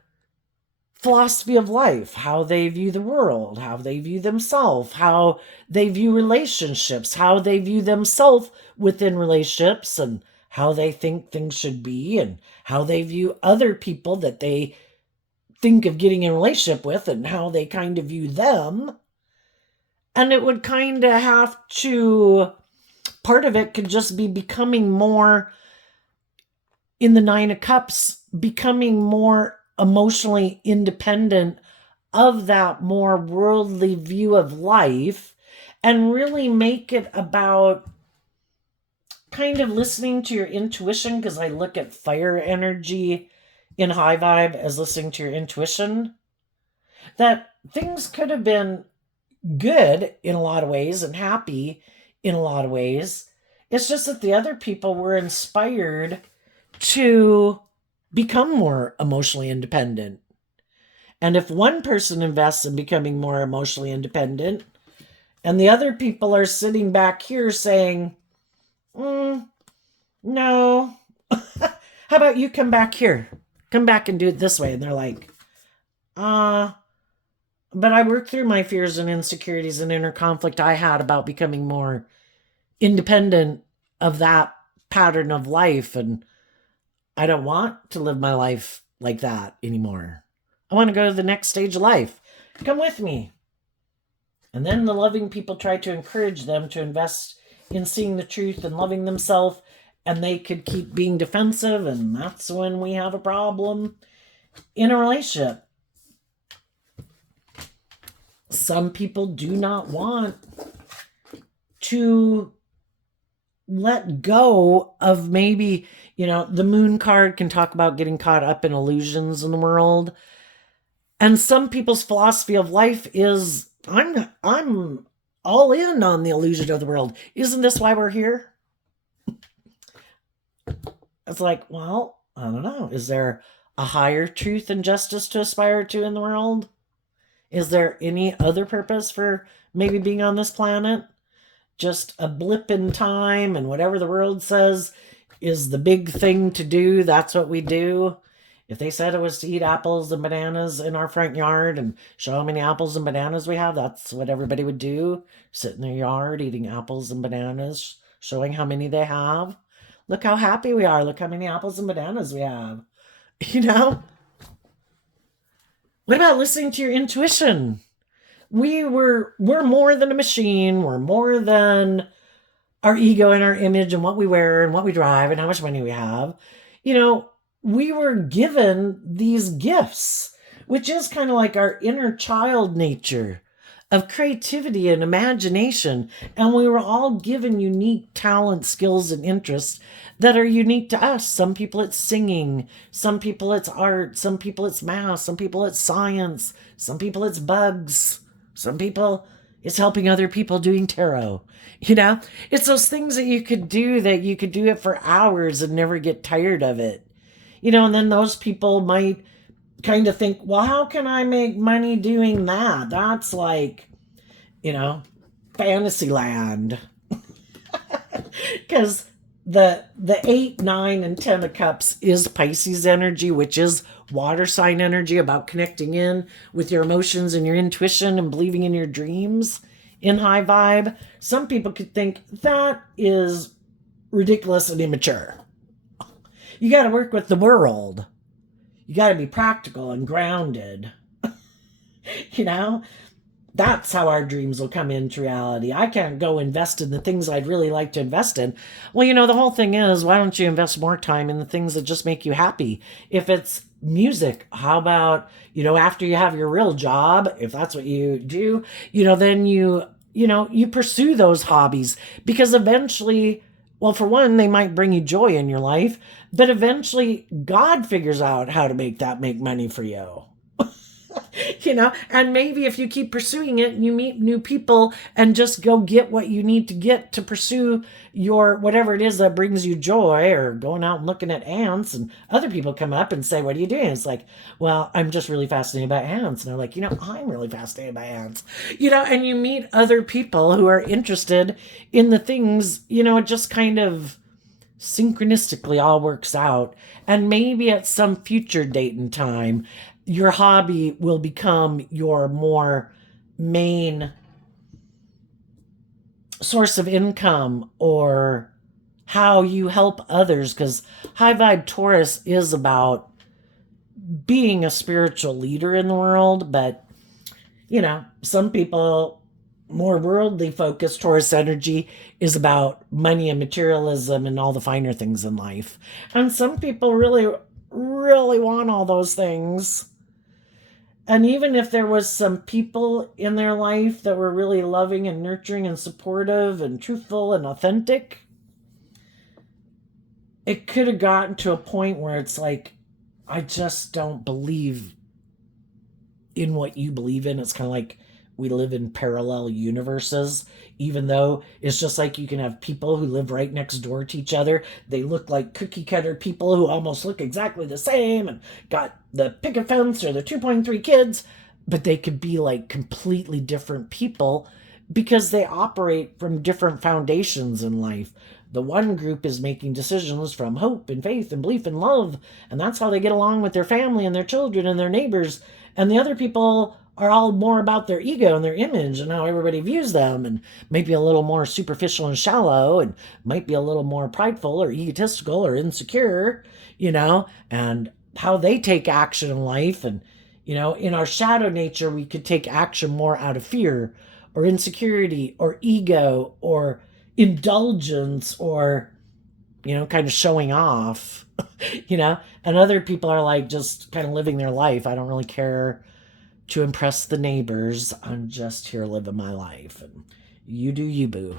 philosophy of life, how they view the world, how they view themselves, how they view relationships, how they view themselves within relationships, and how they think things should be, and how they view other people that they think of getting in a relationship with, and how they kind of view them. And it would kind of have to, part of it could just be becoming more, in the Nine of Cups, becoming more emotionally independent of that more worldly view of life, and really make it about kind of listening to your intuition, because I look at fire energy in high vibe as listening to your intuition, that things could have been good in a lot of ways and happy in a lot of ways. It's just that the other people were inspired to become more emotionally independent. And if one person invests in becoming more emotionally independent, and the other people are sitting back here saying, no, how about you come back here? Come back and do it this way. And they're like, but I worked through my fears and insecurities and inner conflict I had about becoming more independent of that pattern of life, and I don't want to live my life like that anymore. I want to go to the next stage of life. Come with me. And then the loving people try to encourage them to invest in seeing the truth and loving themselves, and they could keep being defensive, and that's when we have a problem in a relationship. Some people do not want to let go of maybe The moon card can talk about getting caught up in illusions in the world. And some people's philosophy of life is I'm all in on the illusion of the world. Isn't this why we're here? It's like, well, I don't know. Is there a higher truth and justice to aspire to in the world? Is there any other purpose for maybe being on this planet? Just a blip in time, and whatever the world says is the big thing to do, that's what we do. If they said it was to eat apples and bananas in our front yard and show how many apples and bananas we have, that's what everybody would do. Sit in their yard eating apples and bananas, showing how many they have. Look how happy we are. Look how many apples and bananas we have. You know? What about listening to your intuition? We're more than a machine. We're more than our ego and our image and what we wear and what we drive and how much money we have. We were given these gifts, which is kind of like our inner child nature of creativity and imagination. And we were all given unique talents, skills, and interests that are unique to us. Some people it's singing, some people it's art, some people it's math, some people it's science, some people it's bugs, some people it's helping other people doing tarot. It's those things that you could do it for hours and never get tired of it. And then those people might kind of think, well, how can I make money doing that? That's like, fantasy land. Because the 8, 9, and 10 of cups is Pisces energy, which is water sign energy, about connecting in with your emotions and your intuition and believing in your dreams in high vibe. Some people could think that is ridiculous and immature. You got to work with the world. You got to be practical and grounded. That's how our dreams will come into reality. I can't go invest in the things I'd really like to invest in. Well, the whole thing is, why don't you invest more time in the things that just make you happy? If it's music, how about, after you have your real job, if that's what you do, then you pursue those hobbies, because eventually, well, for one, they might bring you joy in your life, but eventually God figures out how to make money for you. And maybe if you keep pursuing it and you meet new people and just go get what you need to get to pursue your whatever it is that brings you joy, or going out and looking at ants, and other people come up and say, what are you doing? It's like, well, I'm just really fascinated by ants. And they're like, I'm really fascinated by ants. And you meet other people who are interested in the things, it just kind of synchronistically all works out. And maybe at some future date and time, your hobby will become your more main source of income, or how you help others. Because high vibe Taurus is about being a spiritual leader in the world. But, some people, more worldly focused, Taurus energy is about money and materialism and all the finer things in life. And some people really, really want all those things. And even if there was some people in their life that were really loving and nurturing and supportive and truthful and authentic, it could have gotten to a point where it's like, I just don't believe in what you believe in. It's kind of like we live in parallel universes, even though it's just like you can have people who live right next door to each other. They look like cookie cutter people who almost look exactly the same and got the picket fence or the 2.3 kids, but they could be like completely different people because they operate from different foundations in life. The one group is making decisions from hope and faith and belief and love, and that's how they get along with their family and their children and their neighbors. And the other people are all more about their ego and their image and how everybody views them, and maybe a little more superficial and shallow, and might be a little more prideful or egotistical or insecure, and how they take action in life. And, in our shadow nature, we could take action more out of fear or insecurity or ego or indulgence or, kind of showing off, and other people are like just kind of living their life. I don't really care to impress the neighbors. I'm just here living my life, and you do you, boo.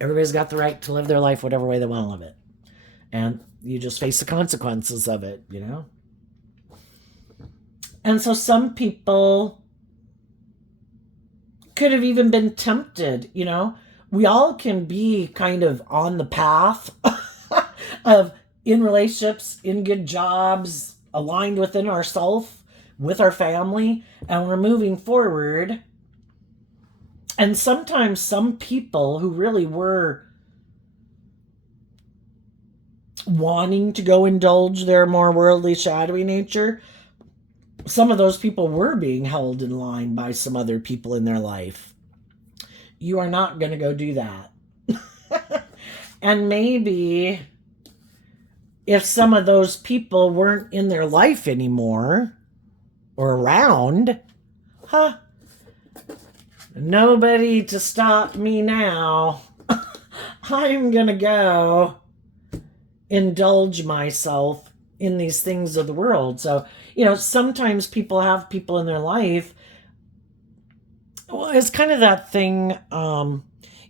Everybody's got the right to live their life whatever way they want to live it. And You just face the consequences of it, And so some people could have even been tempted, We all can be kind of on the path of in relationships, in good jobs, aligned within ourselves, with our family, and we're moving forward. And sometimes some people who really were wanting to go indulge their more worldly, shadowy nature, some of those people were being held in line by some other people in their life. You are not going to go do that. And maybe if some of those people weren't in their life anymore or around, nobody to stop me now. I'm going to go indulge myself in these things of the world. So, sometimes people have people in their life. Well, it's kind of that thing,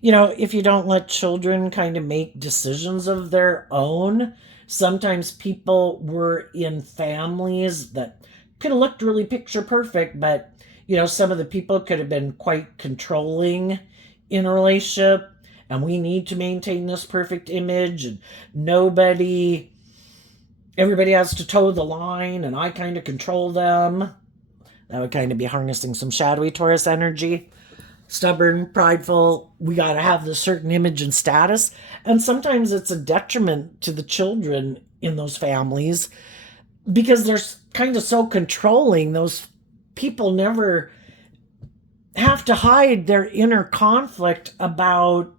if you don't let children kind of make decisions of their own, sometimes people were in families that could have looked really picture perfect, but, some of the people could have been quite controlling in a relationship, and we need to maintain this perfect image, and everybody has to toe the line, and I kind of control them. That would kind of be harnessing some shadowy Taurus energy. Stubborn, prideful, we got to have this certain image and status. And sometimes it's a detriment to the children in those families because they're kind of so controlling. Those people never have to hide their inner conflict about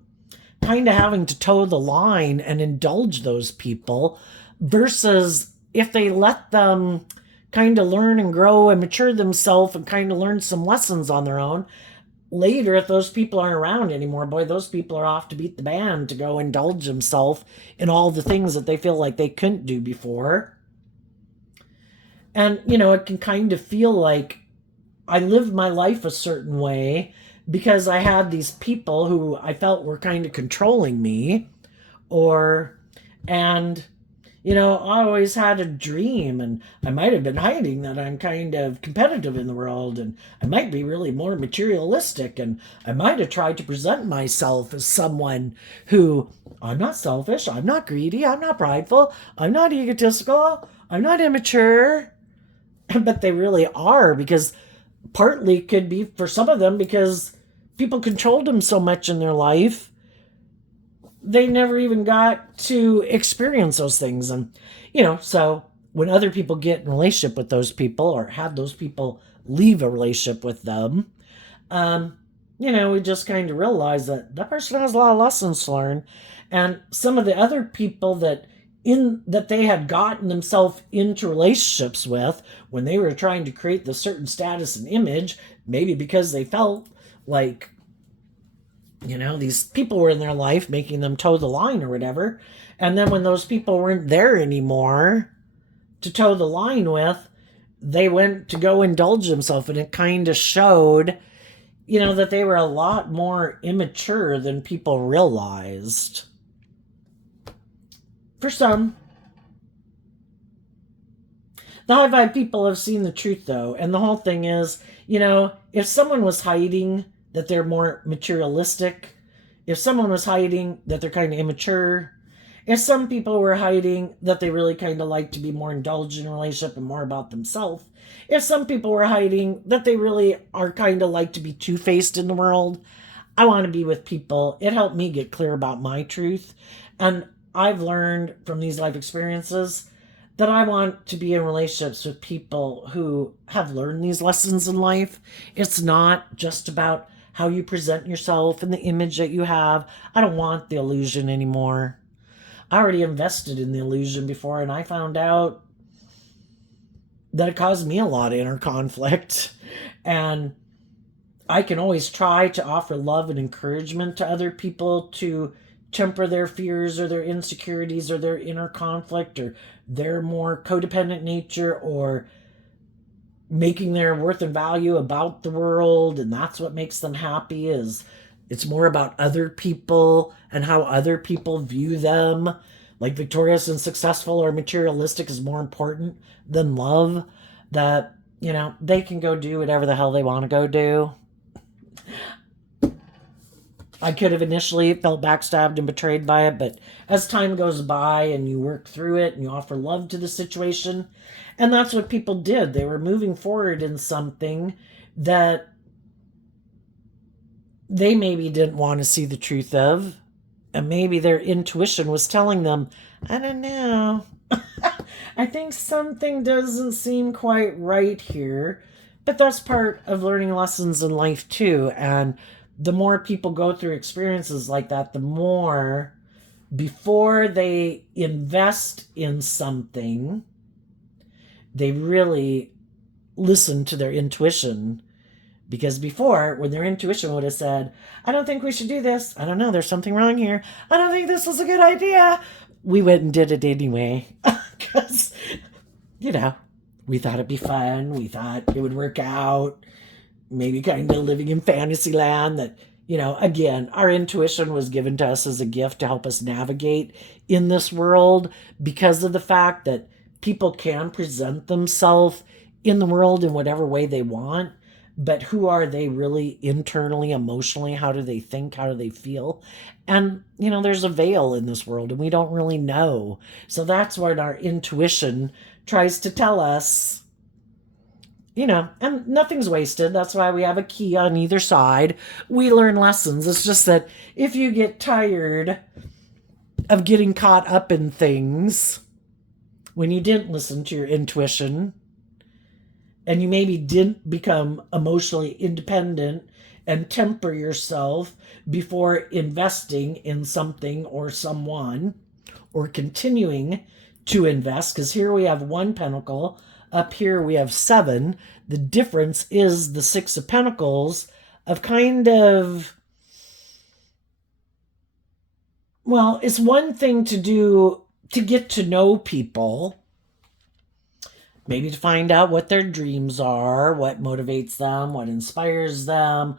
kind of having to toe the line and indulge those people, versus if they let them kind of learn and grow and mature themselves and kind of learn some lessons on their own. Later, if those people aren't around anymore, boy, those people are off to beat the band to go indulge themselves in all the things that they feel like they couldn't do before. And, it can kind of feel like I lived my life a certain way because I had these people who I felt were kind of controlling me, I always had a dream, and I might have been hiding that I'm kind of competitive in the world, and I might be really more materialistic, and I might have tried to present myself as someone who, I'm not selfish, I'm not greedy, I'm not prideful, I'm not egotistical, I'm not immature. But they really are, because partly could be for some of them because people controlled them so much in their life they never even got to experience those things. And, so when other people get in a relationship with those people or have those people leave a relationship with them, we just kind of realize that that person has a lot of lessons to learn. And some of the other people that they had gotten themselves into relationships with when they were trying to create the certain status and image, maybe because they felt like, these people were in their life making them toe the line or whatever. And then when those people weren't there anymore to toe the line with, they went to go indulge themselves. And it kind of showed, that they were a lot more immature than people realized. For some. The high vibe people have seen the truth, though. And the whole thing is, if someone was hiding that they're more materialistic, if someone was hiding that they're kind of immature, if some people were hiding that they really kind of like to be more indulged in a relationship and more about themselves, if some people were hiding that they really are kind of like to be two-faced in the world, I want to be with people. It helped me get clear about my truth. And I've learned from these life experiences that I want to be in relationships with people who have learned these lessons in life. It's not just about how you present yourself and the image that you have. I don't want the illusion anymore. I already invested in the illusion before, and I found out that it caused me a lot of inner conflict. And I can always try to offer love and encouragement to other people to temper their fears or their insecurities or their inner conflict or their more codependent nature, or making their worth and value about the world, and that's what makes them happy. Is it's more about other people and how other people view them. like victorious and successful or materialistic is more important than love, that, they can go do whatever the hell they want to go do. I could have initially felt backstabbed and betrayed by it, but as time goes by and you work through it and you offer love to the situation, and that's what people did. They were moving forward in something that they maybe didn't want to see the truth of, and maybe their intuition was telling them, I don't know. I think something doesn't seem quite right here. But that's part of learning lessons in life too. And the more people go through experiences like that, the more, before they invest in something, they really listen to their intuition. Because before, when their intuition would have said, I don't think we should do this, I don't know, there's something wrong here, I don't think this is a good idea, we went and did it anyway. Because, we thought it'd be fun, we thought it would work out, maybe kind of living in fantasy land that, again, our intuition was given to us as a gift to help us navigate in this world, because of the fact that people can present themselves in the world in whatever way they want. But who are they really internally, emotionally? How do they think? How do they feel? And, there's a veil in this world and we don't really know. So that's what our intuition tries to tell us, and nothing's wasted. That's why we have a key on either side. We learn lessons. It's just that if you get tired of getting caught up in things when you didn't listen to your intuition, and you maybe didn't become emotionally independent and temper yourself before investing in something or someone, or continuing to invest, because here we have 1 pentacle, up here we have 7. The difference is the 6 of pentacles of kind of, well, it's one thing to do to get to know people, maybe to find out what their dreams are, what motivates them, what inspires them,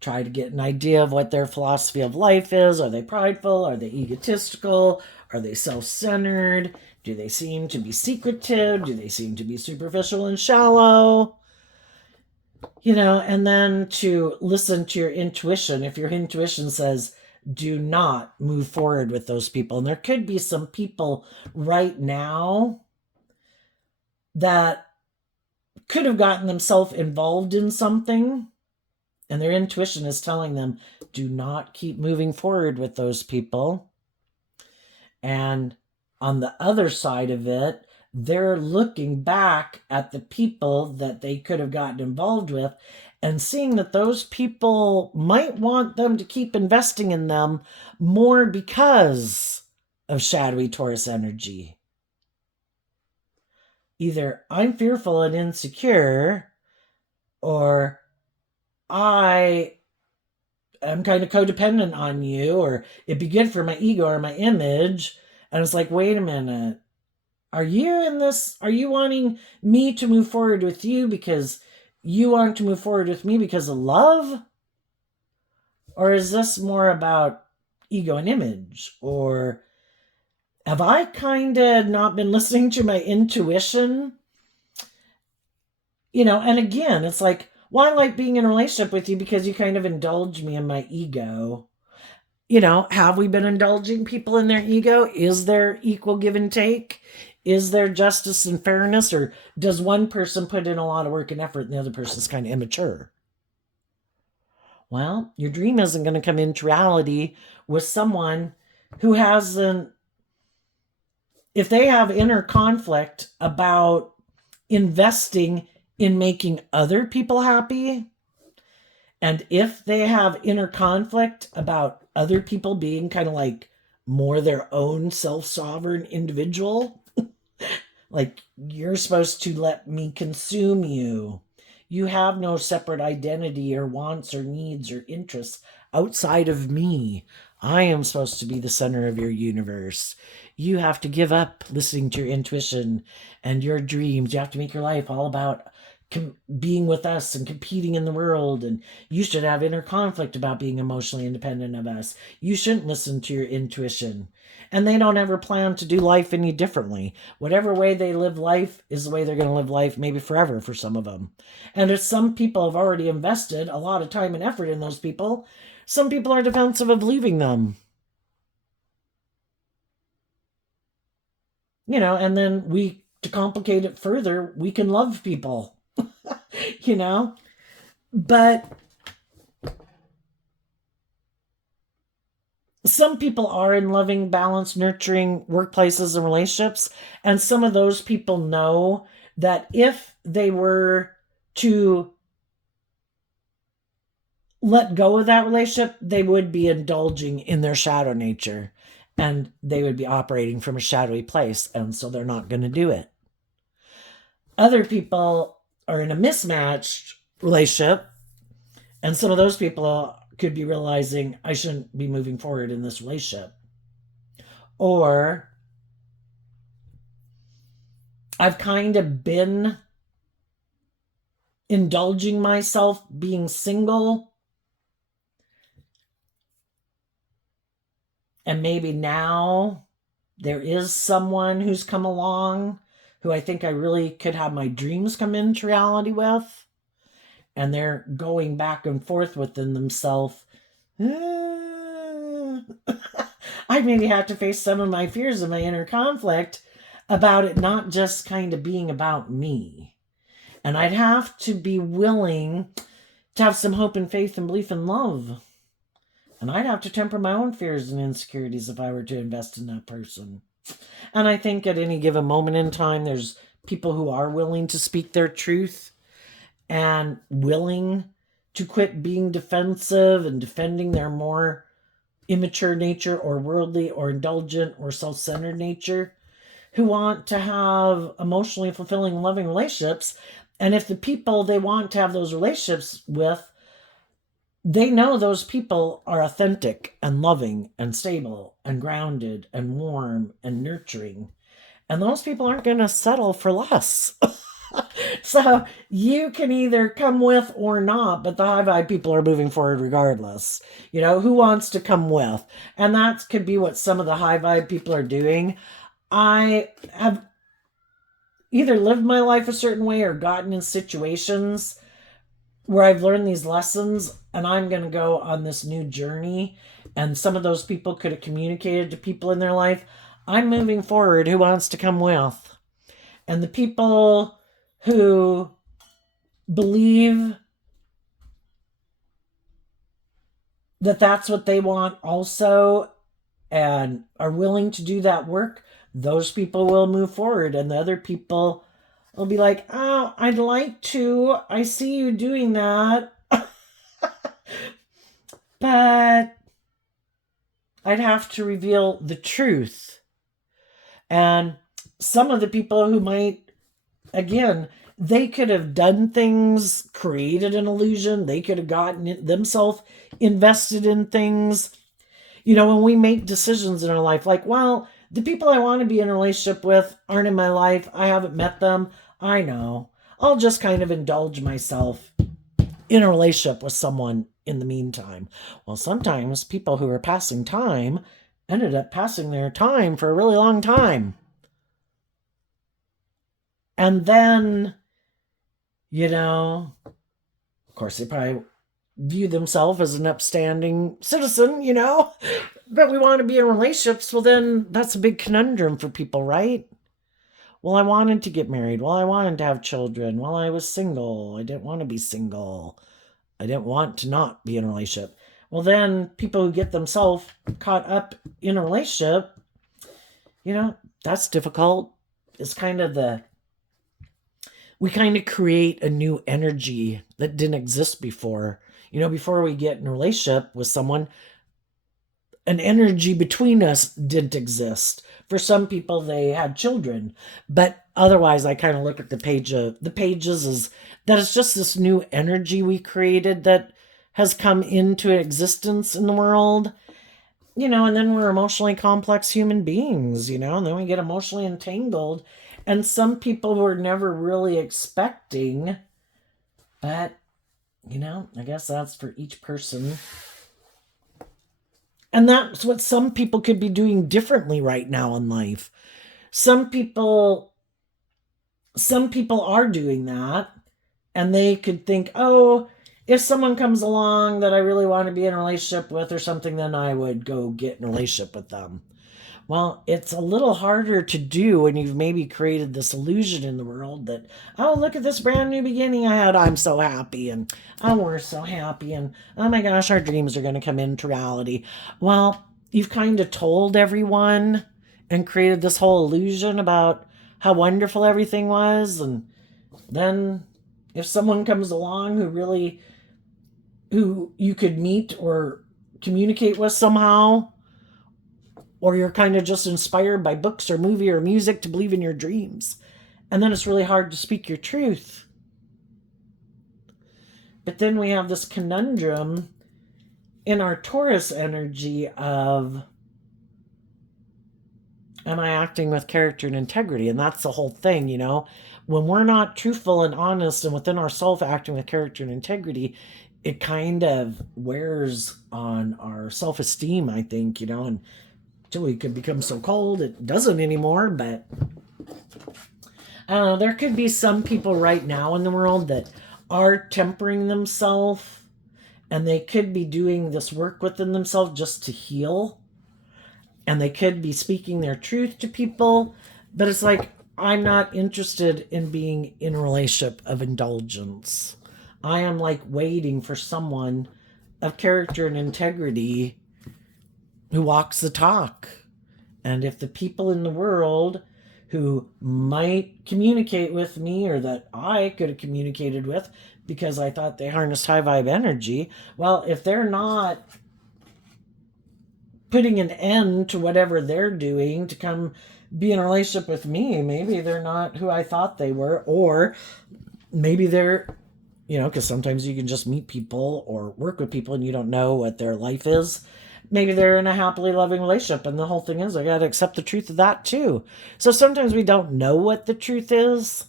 try to get an idea of what their philosophy of life is. Are they prideful? Are they egotistical? Are they self-centered? Do they seem to be secretive? Do they seem to be superficial and shallow? And then to listen to your intuition. If your intuition says, do not move forward with those people. And there could be some people right now that could have gotten themselves involved in something, and their intuition is telling them, do not keep moving forward with those people. And on the other side of it, they're looking back at the people that they could have gotten involved with and seeing that those people might want them to keep investing in them more because of shadowy Taurus energy. Either I'm fearful and insecure, or I am kind of codependent on you, or it'd be good for my ego or my image. And it's like, wait a minute. Are you in this? Are you wanting me to move forward with you because you want to move forward with me because of love? Or is this more about ego and image? Or have I kind of not been listening to my intuition? And again, it's like, well, I like being in a relationship with you because you kind of indulge me in my ego. Have we been indulging people in their ego? Is there equal give and take? Is there justice and fairness? Or does one person put in a lot of work and effort and the other person's kind of immature? Well, your dream isn't going to come into reality with someone who hasn't, if they have inner conflict about investing in making other people happy, and if they have inner conflict about other people being kind of like more their own self-sovereign individual, like you're supposed to let me consume you. You have no separate identity or wants or needs or interests outside of me. I am supposed to be the center of your universe. You have to give up listening to your intuition and your dreams. You have to make your life all about being with us and competing in the world, and you should have inner conflict about being emotionally independent of us. You shouldn't listen to your intuition. And they don't ever plan to do life any differently. Whatever way they live life is the way they're going to live life, maybe forever for some of them. And if some people have already invested a lot of time and effort in those people, some people are defensive of leaving them. And then to complicate it further, we can love people, but some people are in loving, balanced, nurturing workplaces and relationships. And some of those people know that if they were to let go of that relationship, they would be indulging in their shadow nature and they would be operating from a shadowy place. And so they're not going to do it. Other people are in a mismatched relationship, and some of those people could be realizing, I shouldn't be moving forward in this relationship. Or I've kind of been indulging myself being single, and maybe now there is someone who's come along who I think I really could have my dreams come into reality with. And they're going back and forth within themselves. I maybe have to face some of my fears and my inner conflict about it not just kind of being about me. And I'd have to be willing to have some hope and faith and belief and love. And I'd have to temper my own fears and insecurities if I were to invest in that person. And I think at any given moment in time, there's people who are willing to speak their truth and willing to quit being defensive and defending their more immature nature or worldly or indulgent or self-centered nature, who want to have emotionally fulfilling, loving relationships. And if the people they want to have those relationships with, they know those people are authentic and loving and stable and grounded and warm and nurturing, and those people aren't going to settle for less. So you can either come with or not, but the high vibe people are moving forward regardless. Who wants to come with? And that could be what some of the high vibe people are doing. I have either lived my life a certain way or gotten in situations where I've learned these lessons, and I'm going to go on this new journey. And some of those people could have communicated to people in their life, I'm moving forward. Who wants to come with? And the people who believe that that's what they want also and are willing to do that work, those people will move forward. And the other people will be like, oh, I'd like to. I see you doing that. But I'd have to reveal the truth. And some of the people who might, again, they could have done things, created an illusion. They could have gotten themselves invested in things. When we make decisions in our life, like, well, the people I want to be in a relationship with aren't in my life. I haven't met them. I know. I'll just kind of indulge myself in a relationship with someone in the meantime. Well, sometimes people who are passing time ended up passing their time for a really long time. And then, of course, they probably view themselves as an upstanding citizen, but we want to be in relationships. Well, then that's a big conundrum for people, right? Well, I wanted to get married. Well, I wanted to have children. Well, I was single. I didn't want to be single. I didn't want to not be in a relationship. Well, then people who get themselves caught up in a relationship, that's difficult. It's kind of we kind of create a new energy that didn't exist before. Before we get in a relationship with someone, an energy between us didn't exist. For some people, they had children, but otherwise, I kind of look at the pages as that it's just this new energy we created that has come into existence in the world. And then we're emotionally complex human beings, and then we get emotionally entangled. And some people were never really expecting But, I guess that's for each person. And that's what some people could be doing differently right now in life. Some people are doing that, and they could think, oh, if someone comes along that I really want to be in a relationship with or something, then I would go get in a relationship with them. Well, it's a little harder to do when you've maybe created this illusion in the world that, oh, look at this brand new beginning I had. I'm so happy. And oh, we're so happy. And oh my gosh, our dreams are going to come into reality. Well, you've kind of told everyone and created this whole illusion about how wonderful everything was. And then if someone comes along who you could meet or communicate with somehow, or you're kind of just inspired by books or movie or music to believe in your dreams. And then it's really hard to speak your truth. But then we have this conundrum in our Taurus energy of, am I acting with character and integrity? And that's the whole thing, When we're not truthful and honest and within ourselves acting with character and integrity, it kind of wears on our self-esteem, I think, and until we could become so cold, it doesn't anymore. But I don't know, there could be some people right now in the world that are tempering themselves, and they could be doing this work within themselves just to heal, and they could be speaking their truth to people. But it's like, I'm not interested in being in a relationship of indulgence. I am like waiting for someone of character and integrity who walks the talk. And if the people in the world who might communicate with me, or that I could have communicated with because I thought they harnessed high vibe energy, well, if they're not putting an end to whatever they're doing to come be in a relationship with me, maybe they're not who I thought they were. Or maybe they're, because sometimes you can just meet people or work with people and you don't know what their life is. Maybe they're in a happily loving relationship, and the whole thing is I got to accept the truth of that too. So sometimes we don't know what the truth is,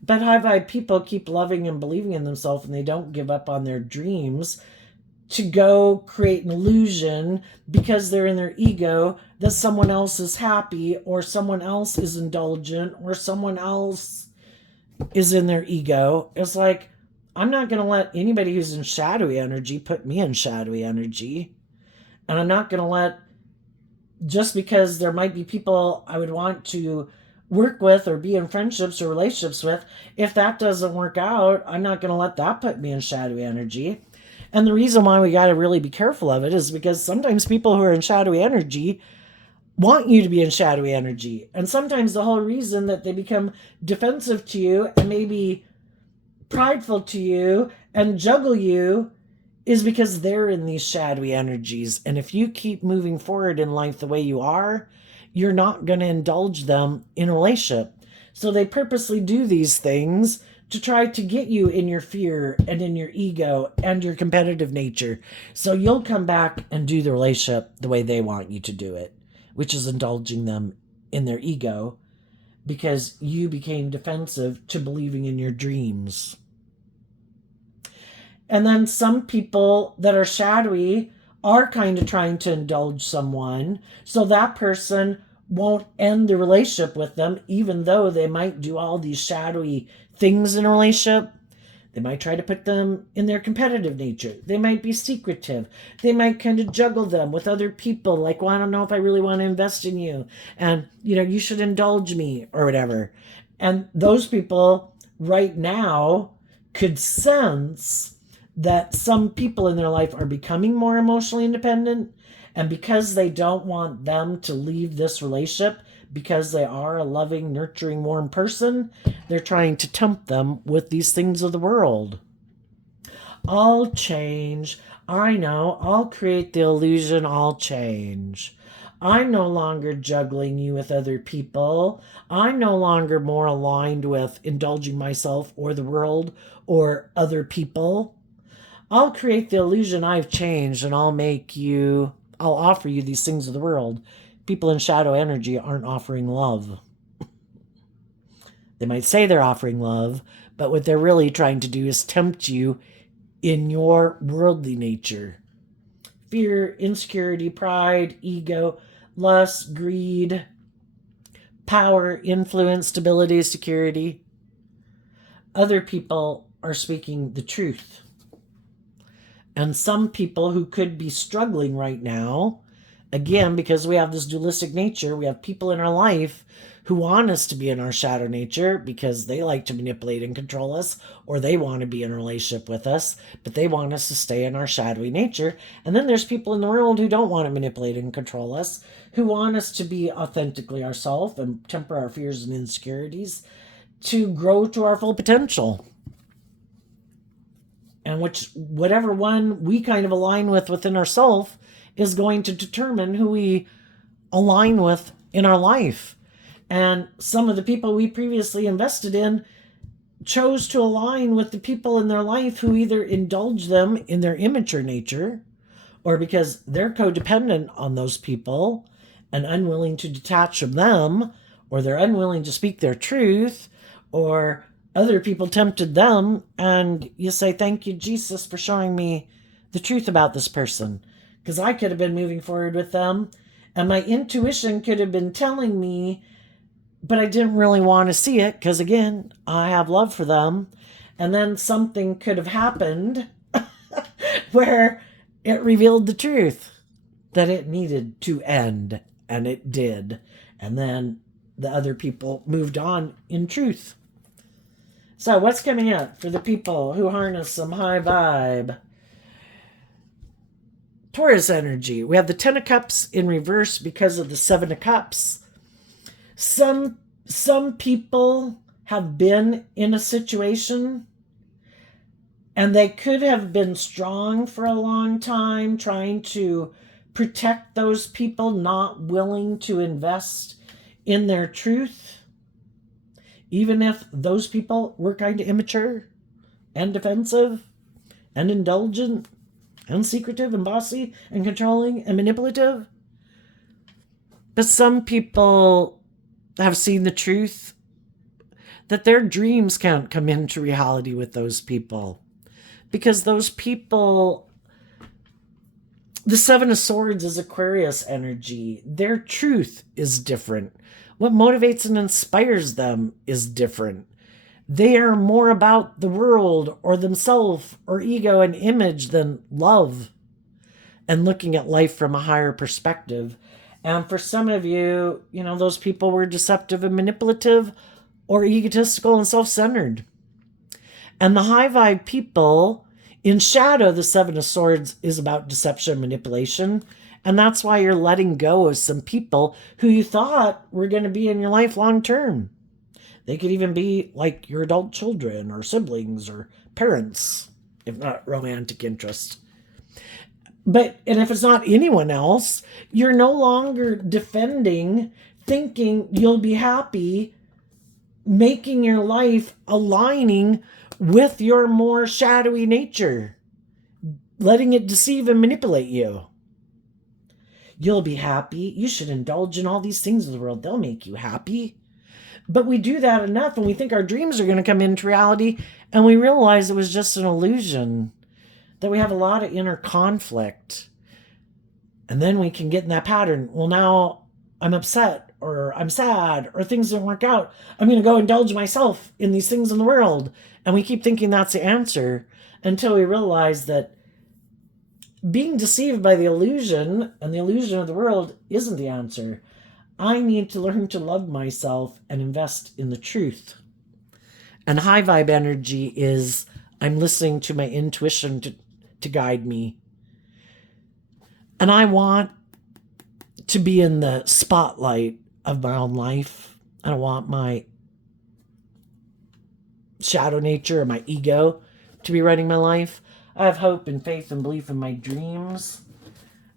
but high vibe people keep loving and believing in themselves, and they don't give up on their dreams to go create an illusion because they're in their ego that someone else is happy, or someone else is indulgent, or someone else is in their ego. It's like, I'm not going to let anybody who's in shadowy energy put me in shadowy energy. And I'm not going to let, just because there might be people I would want to work with or be in friendships or relationships with, if that doesn't work out, I'm not going to let that put me in shadowy energy. And the reason why we got to really be careful of it is because sometimes people who are in shadowy energy want you to be in shadowy energy. And sometimes the whole reason that they become defensive to you and maybe prideful to you and juggle you is because they're in these shadowy energies. And if you keep moving forward in life the way you are, you're not going to indulge them in a relationship. So they purposely do these things to try to get you in your fear and in your ego and your competitive nature. So you'll come back and do the relationship the way they want you to do it, which is indulging them in their ego because you became defensive to believing in your dreams. And then some people that are shadowy are kind of trying to indulge someone, so that person won't end the relationship with them, even though they might do all these shadowy things in a relationship. They might try to put them in their competitive nature. They might be secretive. They might kind of juggle them with other people, like, well, I don't know if I really want to invest in you, and you should indulge me or whatever. And those people right now could sense that some people in their life are becoming more emotionally independent, and because they don't want them to leave this relationship, because they are a loving, nurturing, warm person, they're trying to tempt them with these things of the world. I'll change. I know. I'll create the illusion. I'll change. I'm no longer juggling you with other people. I'm no longer more aligned with indulging myself or the world or other people. I'll create the illusion I've changed, and I'll offer you these things of the world. People in shadow energy aren't offering love. They might say they're offering love, but what they're really trying to do is tempt you in your worldly nature. Fear, insecurity, pride, ego, lust, greed, power, influence, stability, security. Other people are speaking the truth. And some people who could be struggling right now, again, because we have this dualistic nature, we have people in our life who want us to be in our shadow nature because they like to manipulate and control us, or they want to be in a relationship with us, but they want us to stay in our shadowy nature. And then there's people in the world who don't want to manipulate and control us, who want us to be authentically ourselves and temper our fears and insecurities to grow to our full potential. And whatever one we kind of align with within ourselves is going to determine who we align with in our life. And some of the people we previously invested in chose to align with the people in their life who either indulge them in their immature nature, or because they're codependent on those people and unwilling to detach from them, or they're unwilling to speak their truth, or other people tempted them, and you say, thank you, Jesus, for showing me the truth about this person, because I could have been moving forward with them, and my intuition could have been telling me, but I didn't really want to see it, because again, I have love for them. And then something could have happened where it revealed the truth that it needed to end, and it did. And then the other people moved on in truth. So what's coming up for the people who harness some high vibe? Taurus energy. We have the 10 of Cups in reverse because of the 7 of Cups. Some people have been in a situation and they could have been strong for a long time, trying to protect those people, not willing to invest in their truth, even if those people were kind of immature and defensive and indulgent and secretive and bossy and controlling and manipulative. But some people have seen the truth that their dreams can't come into reality with those people, because those people, the 7 of Swords is Aquarius energy. Their truth is different. What motivates and inspires them is different. They are more about the world or themselves or ego and image than love and looking at life from a higher perspective. And for some of you, those people were deceptive and manipulative or egotistical and self-centered. And the high vibe people, in shadow, the 7 of Swords is about deception and manipulation. And that's why you're letting go of some people who you thought were going to be in your life long term. They could even be like your adult children or siblings or parents, if not romantic interest. And if it's not anyone else, you're no longer defending, thinking you'll be happy, making your life aligning with your more shadowy nature, letting it deceive and manipulate you. You'll be happy. You should indulge in all these things of the world. They'll make you happy. But we do that enough and we think our dreams are going to come into reality, and we realize it was just an illusion, that we have a lot of inner conflict. And then we can get in that pattern. Well, now I'm upset or I'm sad or things didn't work out. I'm going to go indulge myself in these things in the world. And we keep thinking that's the answer until we realize that being deceived by the illusion and the illusion of the world isn't the answer. I need to learn to love myself and invest in the truth. And high vibe energy is I'm listening to my intuition to guide me. And I want to be in the spotlight of my own life. I don't want my shadow nature or my ego to be running my life. I have hope and faith and belief in my dreams.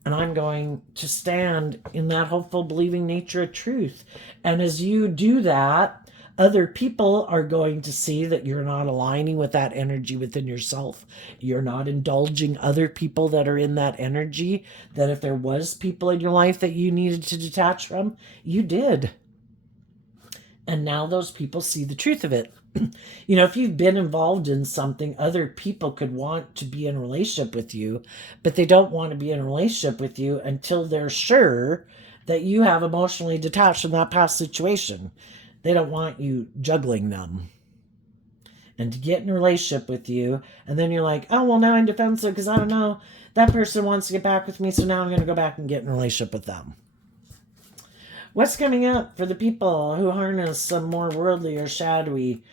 And I'm going to stand in that hopeful, believing nature of truth. And as you do that, other people are going to see that you're not aligning with that energy within yourself. You're not indulging other people that are in that energy, that if there was people in your life that you needed to detach from, you did. And now those people see the truth of it. If you've been involved in something, other people could want to be in a relationship with you, but they don't want to be in a relationship with you until they're sure that you have emotionally detached from that past situation. They don't want you juggling them. And to get in a relationship with you, and then you're like, oh, well, now I'm defensive because I don't know. That person wants to get back with me, so now I'm going to go back and get in a relationship with them. What's coming up for the people who harness some more worldly or shadowy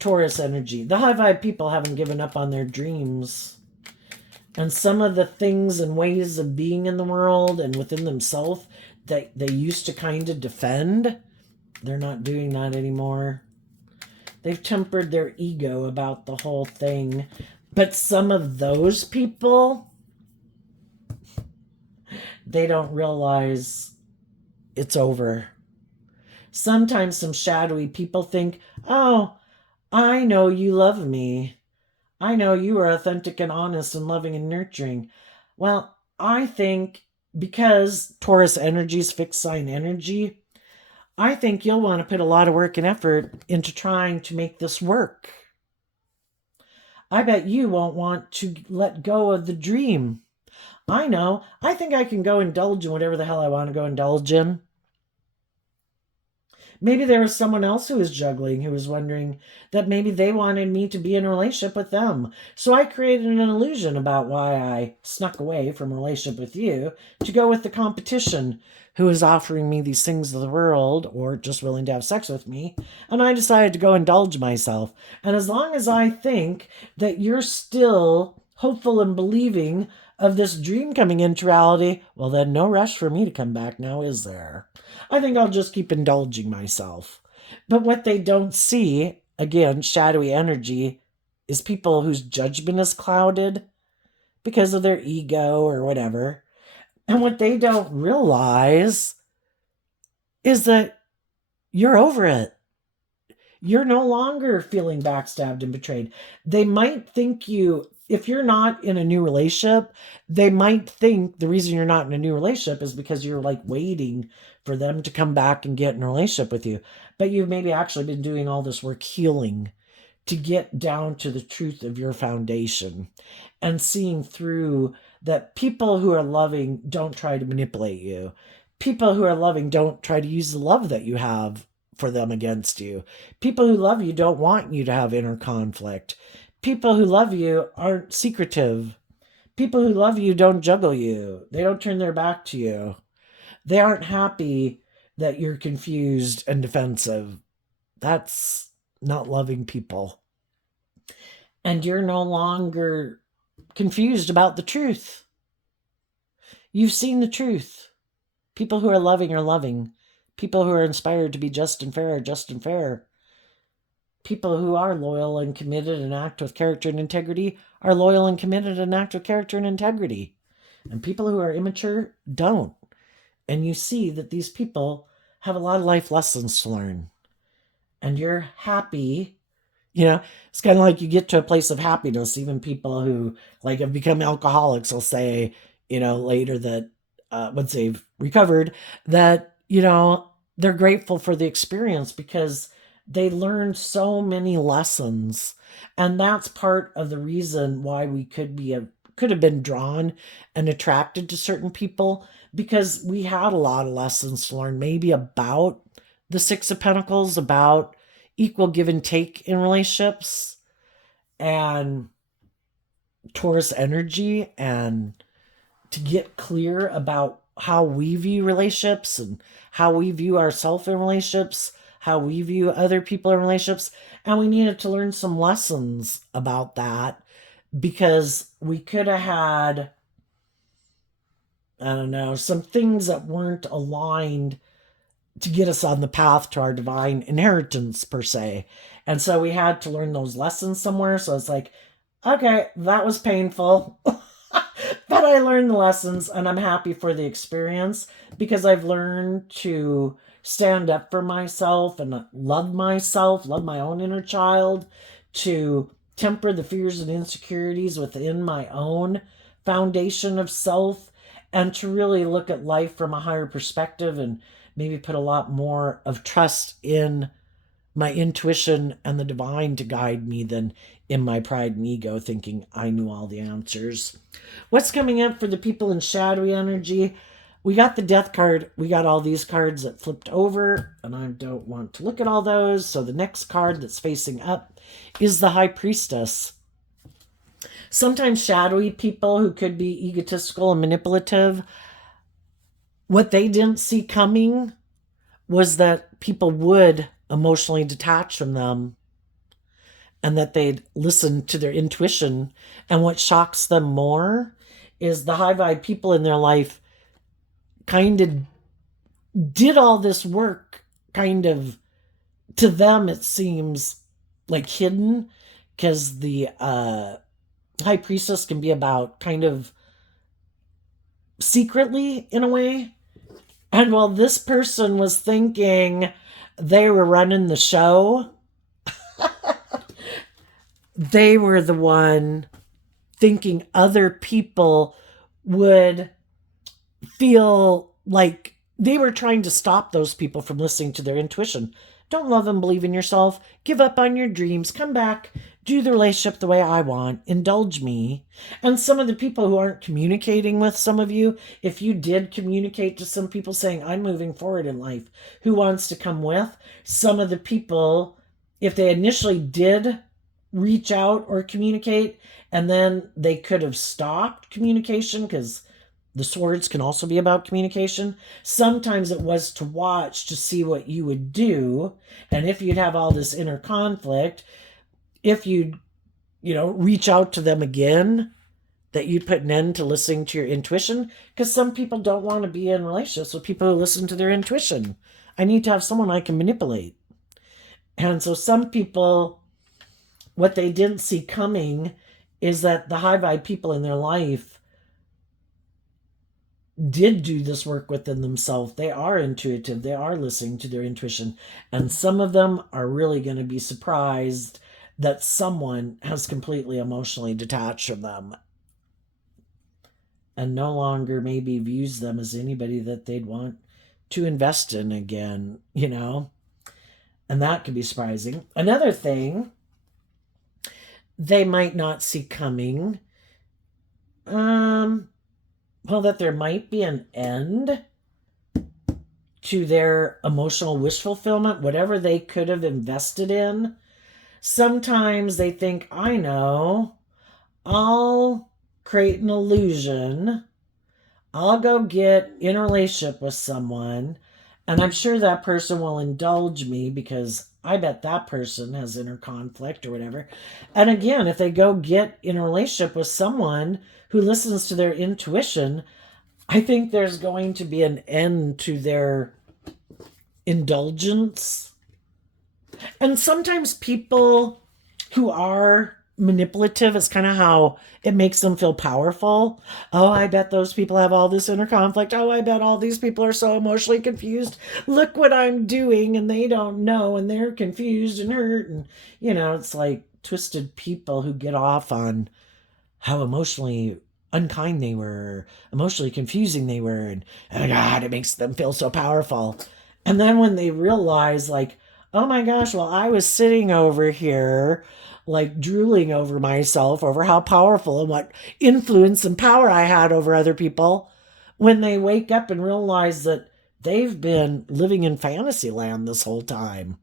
Taurus energy? The high vibe people haven't given up on their dreams. And some of the things and ways of being in the world and within themselves that they used to kind of defend, they're not doing that anymore. They've tempered their ego about the whole thing. But some of those people, they don't realize it's over. Sometimes some shadowy people think, oh, I know you love me. I know you are authentic and honest and loving and nurturing. Well, I think because Taurus energy is fixed sign energy, I think you'll want to put a lot of work and effort into trying to make this work. I bet you won't want to let go of the dream. I know. I think I can go indulge in whatever the hell I want to go indulge in. Maybe there was someone else who was juggling, who was wondering that maybe they wanted me to be in a relationship with them. So I created an illusion about why I snuck away from a relationship with you to go with the competition who was offering me these things of the world or just willing to have sex with me. And I decided to go indulge myself. And as long as I think that you're still hopeful and believing of this dream coming into reality, well, then no rush for me to come back now, is there? I think I'll just keep indulging myself. But what they don't see, again, shadowy energy, is people whose judgment is clouded because of their ego or whatever. And what they don't realize is that you're over it. You're no longer feeling backstabbed and betrayed. They might think if you're not in a new relationship, they might think the reason you're not in a new relationship is because you're like waiting for them to come back and get in a relationship with you. But you've maybe actually been doing all this work healing to get down to the truth of your foundation and seeing through that people who are loving don't try to manipulate you. People who are loving don't try to use the love that you have for them against you. People who love you don't want you to have inner conflict. People who love you aren't secretive. People who love you don't juggle you. They don't turn their back to you. They aren't happy that you're confused and defensive. That's not loving people. And you're no longer confused about the truth. You've seen the truth. People who are loving are loving. People who are inspired to be just and fair are just and fair. People who are loyal and committed and act with character and integrity are loyal and committed and act with character and integrity. And people who are immature don't. And you see that these people have a lot of life lessons to learn. And you're happy. It's kind of like you get to a place of happiness. Even people who have become alcoholics will say, later that once they've recovered, that, they're grateful for the experience because they learned so many lessons. And that's part of the reason why we could have been drawn and attracted to certain people, because we had a lot of lessons to learn, maybe about the Six of Pentacles, about equal give and take in relationships, and Taurus energy, and to get clear about how we view relationships and how we view ourselves in relationships, how we view other people in relationships. And we needed to learn some lessons about that because we could have had, I don't know, some things that weren't aligned to get us on the path to our divine inheritance, per se. And so we had to learn those lessons somewhere. So it's like, okay, that was painful. But I learned the lessons and I'm happy for the experience because I've learned to stand up for myself and love myself, love my own inner child, to temper the fears and insecurities within my own foundation of self, and to really look at life from a higher perspective and maybe put a lot more of trust in my intuition and the divine to guide me than in my pride and ego thinking I knew all the answers. What's coming up for the people in shadowy energy? We got the death card. We got all these cards that flipped over, and I don't want to look at all those. So the next card that's facing up is the High Priestess. Sometimes shadowy people who could be egotistical and manipulative, what they didn't see coming was that people would emotionally detach from them and that they'd listen to their intuition. And what shocks them more is the high vibe people in their life kind of did all this work, kind of, to them it seems like hidden, because the high priestess can be about kind of secretly in a way. And while this person was thinking they were running the show, they were the one thinking other people would feel like they were trying to stop those people from listening to their intuition. Don't love and believe in yourself. Give up on your dreams. Come back. Do the relationship the way I want. Indulge me. And some of the people who aren't communicating with some of you, if you did communicate to some people saying, I'm moving forward in life, who wants to come with? Some of the people, if they initially did reach out or communicate, and then they could have stopped communication because the swords can also be about communication. Sometimes it was to watch to see what you would do. And if you'd have all this inner conflict, if you'd, reach out to them again, that you'd put an end to listening to your intuition. Because some people don't want to be in relationships with people who listen to their intuition. I need to have someone I can manipulate. And so some people, what they didn't see coming is that the high vibe people in their life did do this work within themselves. They are intuitive. They are listening to their intuition. And some of them are really going to be surprised that someone has completely emotionally detached from them and no longer maybe views them as anybody that they'd want to invest in again, And that could be surprising. Another thing they might not see coming, that there might be an end to their emotional wish fulfillment, whatever they could have invested in. Sometimes they think, I know, I'll create an illusion. I'll go get in a relationship with someone, and I'm sure that person will indulge me because I bet that person has inner conflict or whatever. And again, if they go get in a relationship with someone who listens to their intuition, I think there's going to be an end to their indulgence. And sometimes people who are manipulative, it's kind of how it makes them feel powerful. Oh, I bet those people have all this inner conflict. Oh, I bet all these people are so emotionally confused. Look what I'm doing, and they don't know, and they're confused and hurt. And, it's like twisted people who get off on how emotionally unkind they were, emotionally confusing they were, and God, it makes them feel so powerful. And then when they realize, like, oh my gosh, well, I was sitting over here, like drooling over myself, over how powerful and what influence and power I had over other people, when they wake up and realize that they've been living in fantasy land this whole time.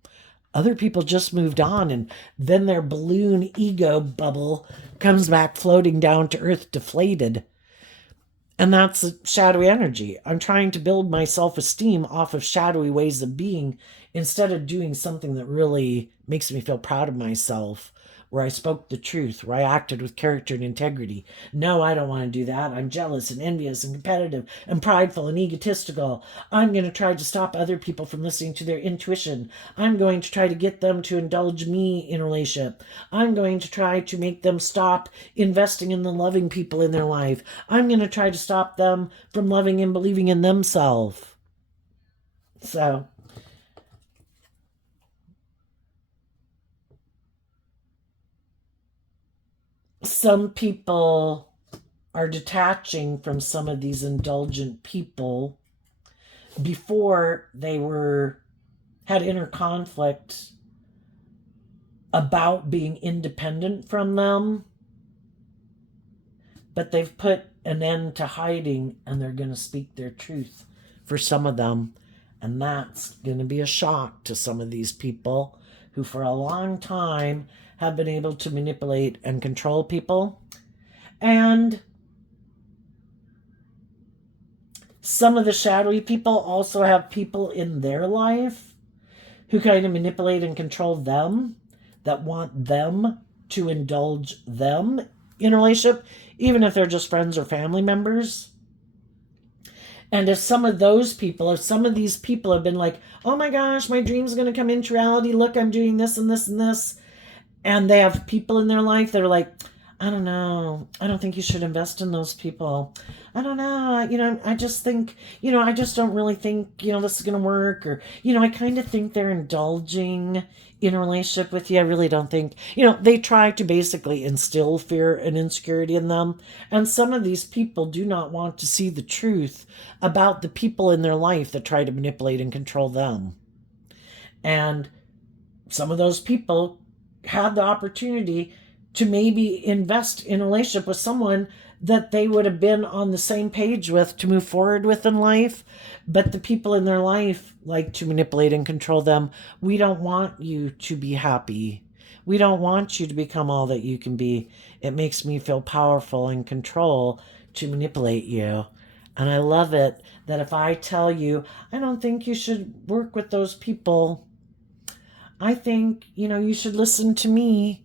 Other people just moved on, and then their balloon ego bubble comes back floating down to earth deflated. And that's shadowy energy. I'm trying to build my self-esteem off of shadowy ways of being instead of doing something that really makes me feel proud of myself, where I spoke the truth, where I acted with character and integrity. No, I don't want to do that. I'm jealous and envious and competitive and prideful and egotistical. I'm going to try to stop other people from listening to their intuition. I'm going to try to get them to indulge me in a relationship. I'm going to try to make them stop investing in the loving people in their life. I'm going to try to stop them from loving and believing in themselves. So some people are detaching from some of these indulgent people before they had inner conflict about being independent from them, but they've put an end to hiding and they're going to speak their truth for some of them. And that's going to be a shock to some of these people who for a long time have been able to manipulate and control people. And some of the shadowy people also have people in their life who kind of manipulate and control them, that want them to indulge them in a relationship, even if they're just friends or family members. And if some of those people, if some of these people have been like, oh my gosh, my dream's going to come into reality. Look, I'm doing this and this and this. And they have people in their life that are like, I don't know. I don't think you should invest in those people. I don't know. I just think, I just don't really think, this is going to work. Or, I kind of think they're indulging in a relationship with you. I really don't think, they try to basically instill fear and insecurity in them. And some of these people do not want to see the truth about the people in their life that try to manipulate and control them. And some of those people had the opportunity to maybe invest in a relationship with someone that they would have been on the same page with to move forward with in life. But the people in their life like to manipulate and control them. We don't want you to be happy. We don't want you to become all that you can be. It makes me feel powerful and control to manipulate you. And I love it that if I tell you, I don't think you should work with those people, I think, you should listen to me,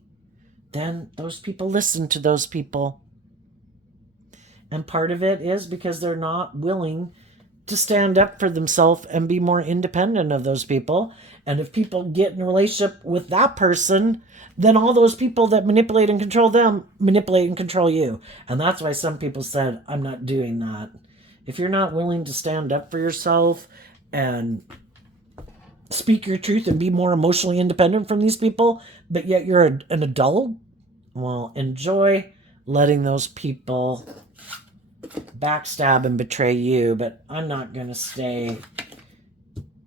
then those people listen to those people. And part of it is because they're not willing to stand up for themselves and be more independent of those people. And if people get in a relationship with that person, then all those people that manipulate and control them manipulate and control you. And that's why some people said, I'm not doing that. If you're not willing to stand up for yourself and speak your truth and be more emotionally independent from these people, but yet you're an adult, well, enjoy letting those people backstab and betray you. But I'm not going to stay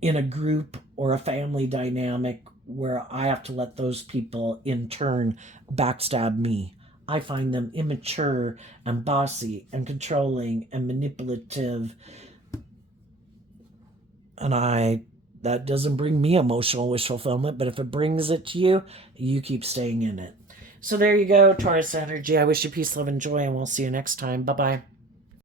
in a group or a family dynamic where I have to let those people in turn backstab me. I find them immature and bossy and controlling and manipulative. And that doesn't bring me emotional wish fulfillment, but if it brings it to you, you keep staying in it. So there you go, Taurus energy. I wish you peace, love, and joy, and we'll see you next time. Bye-bye.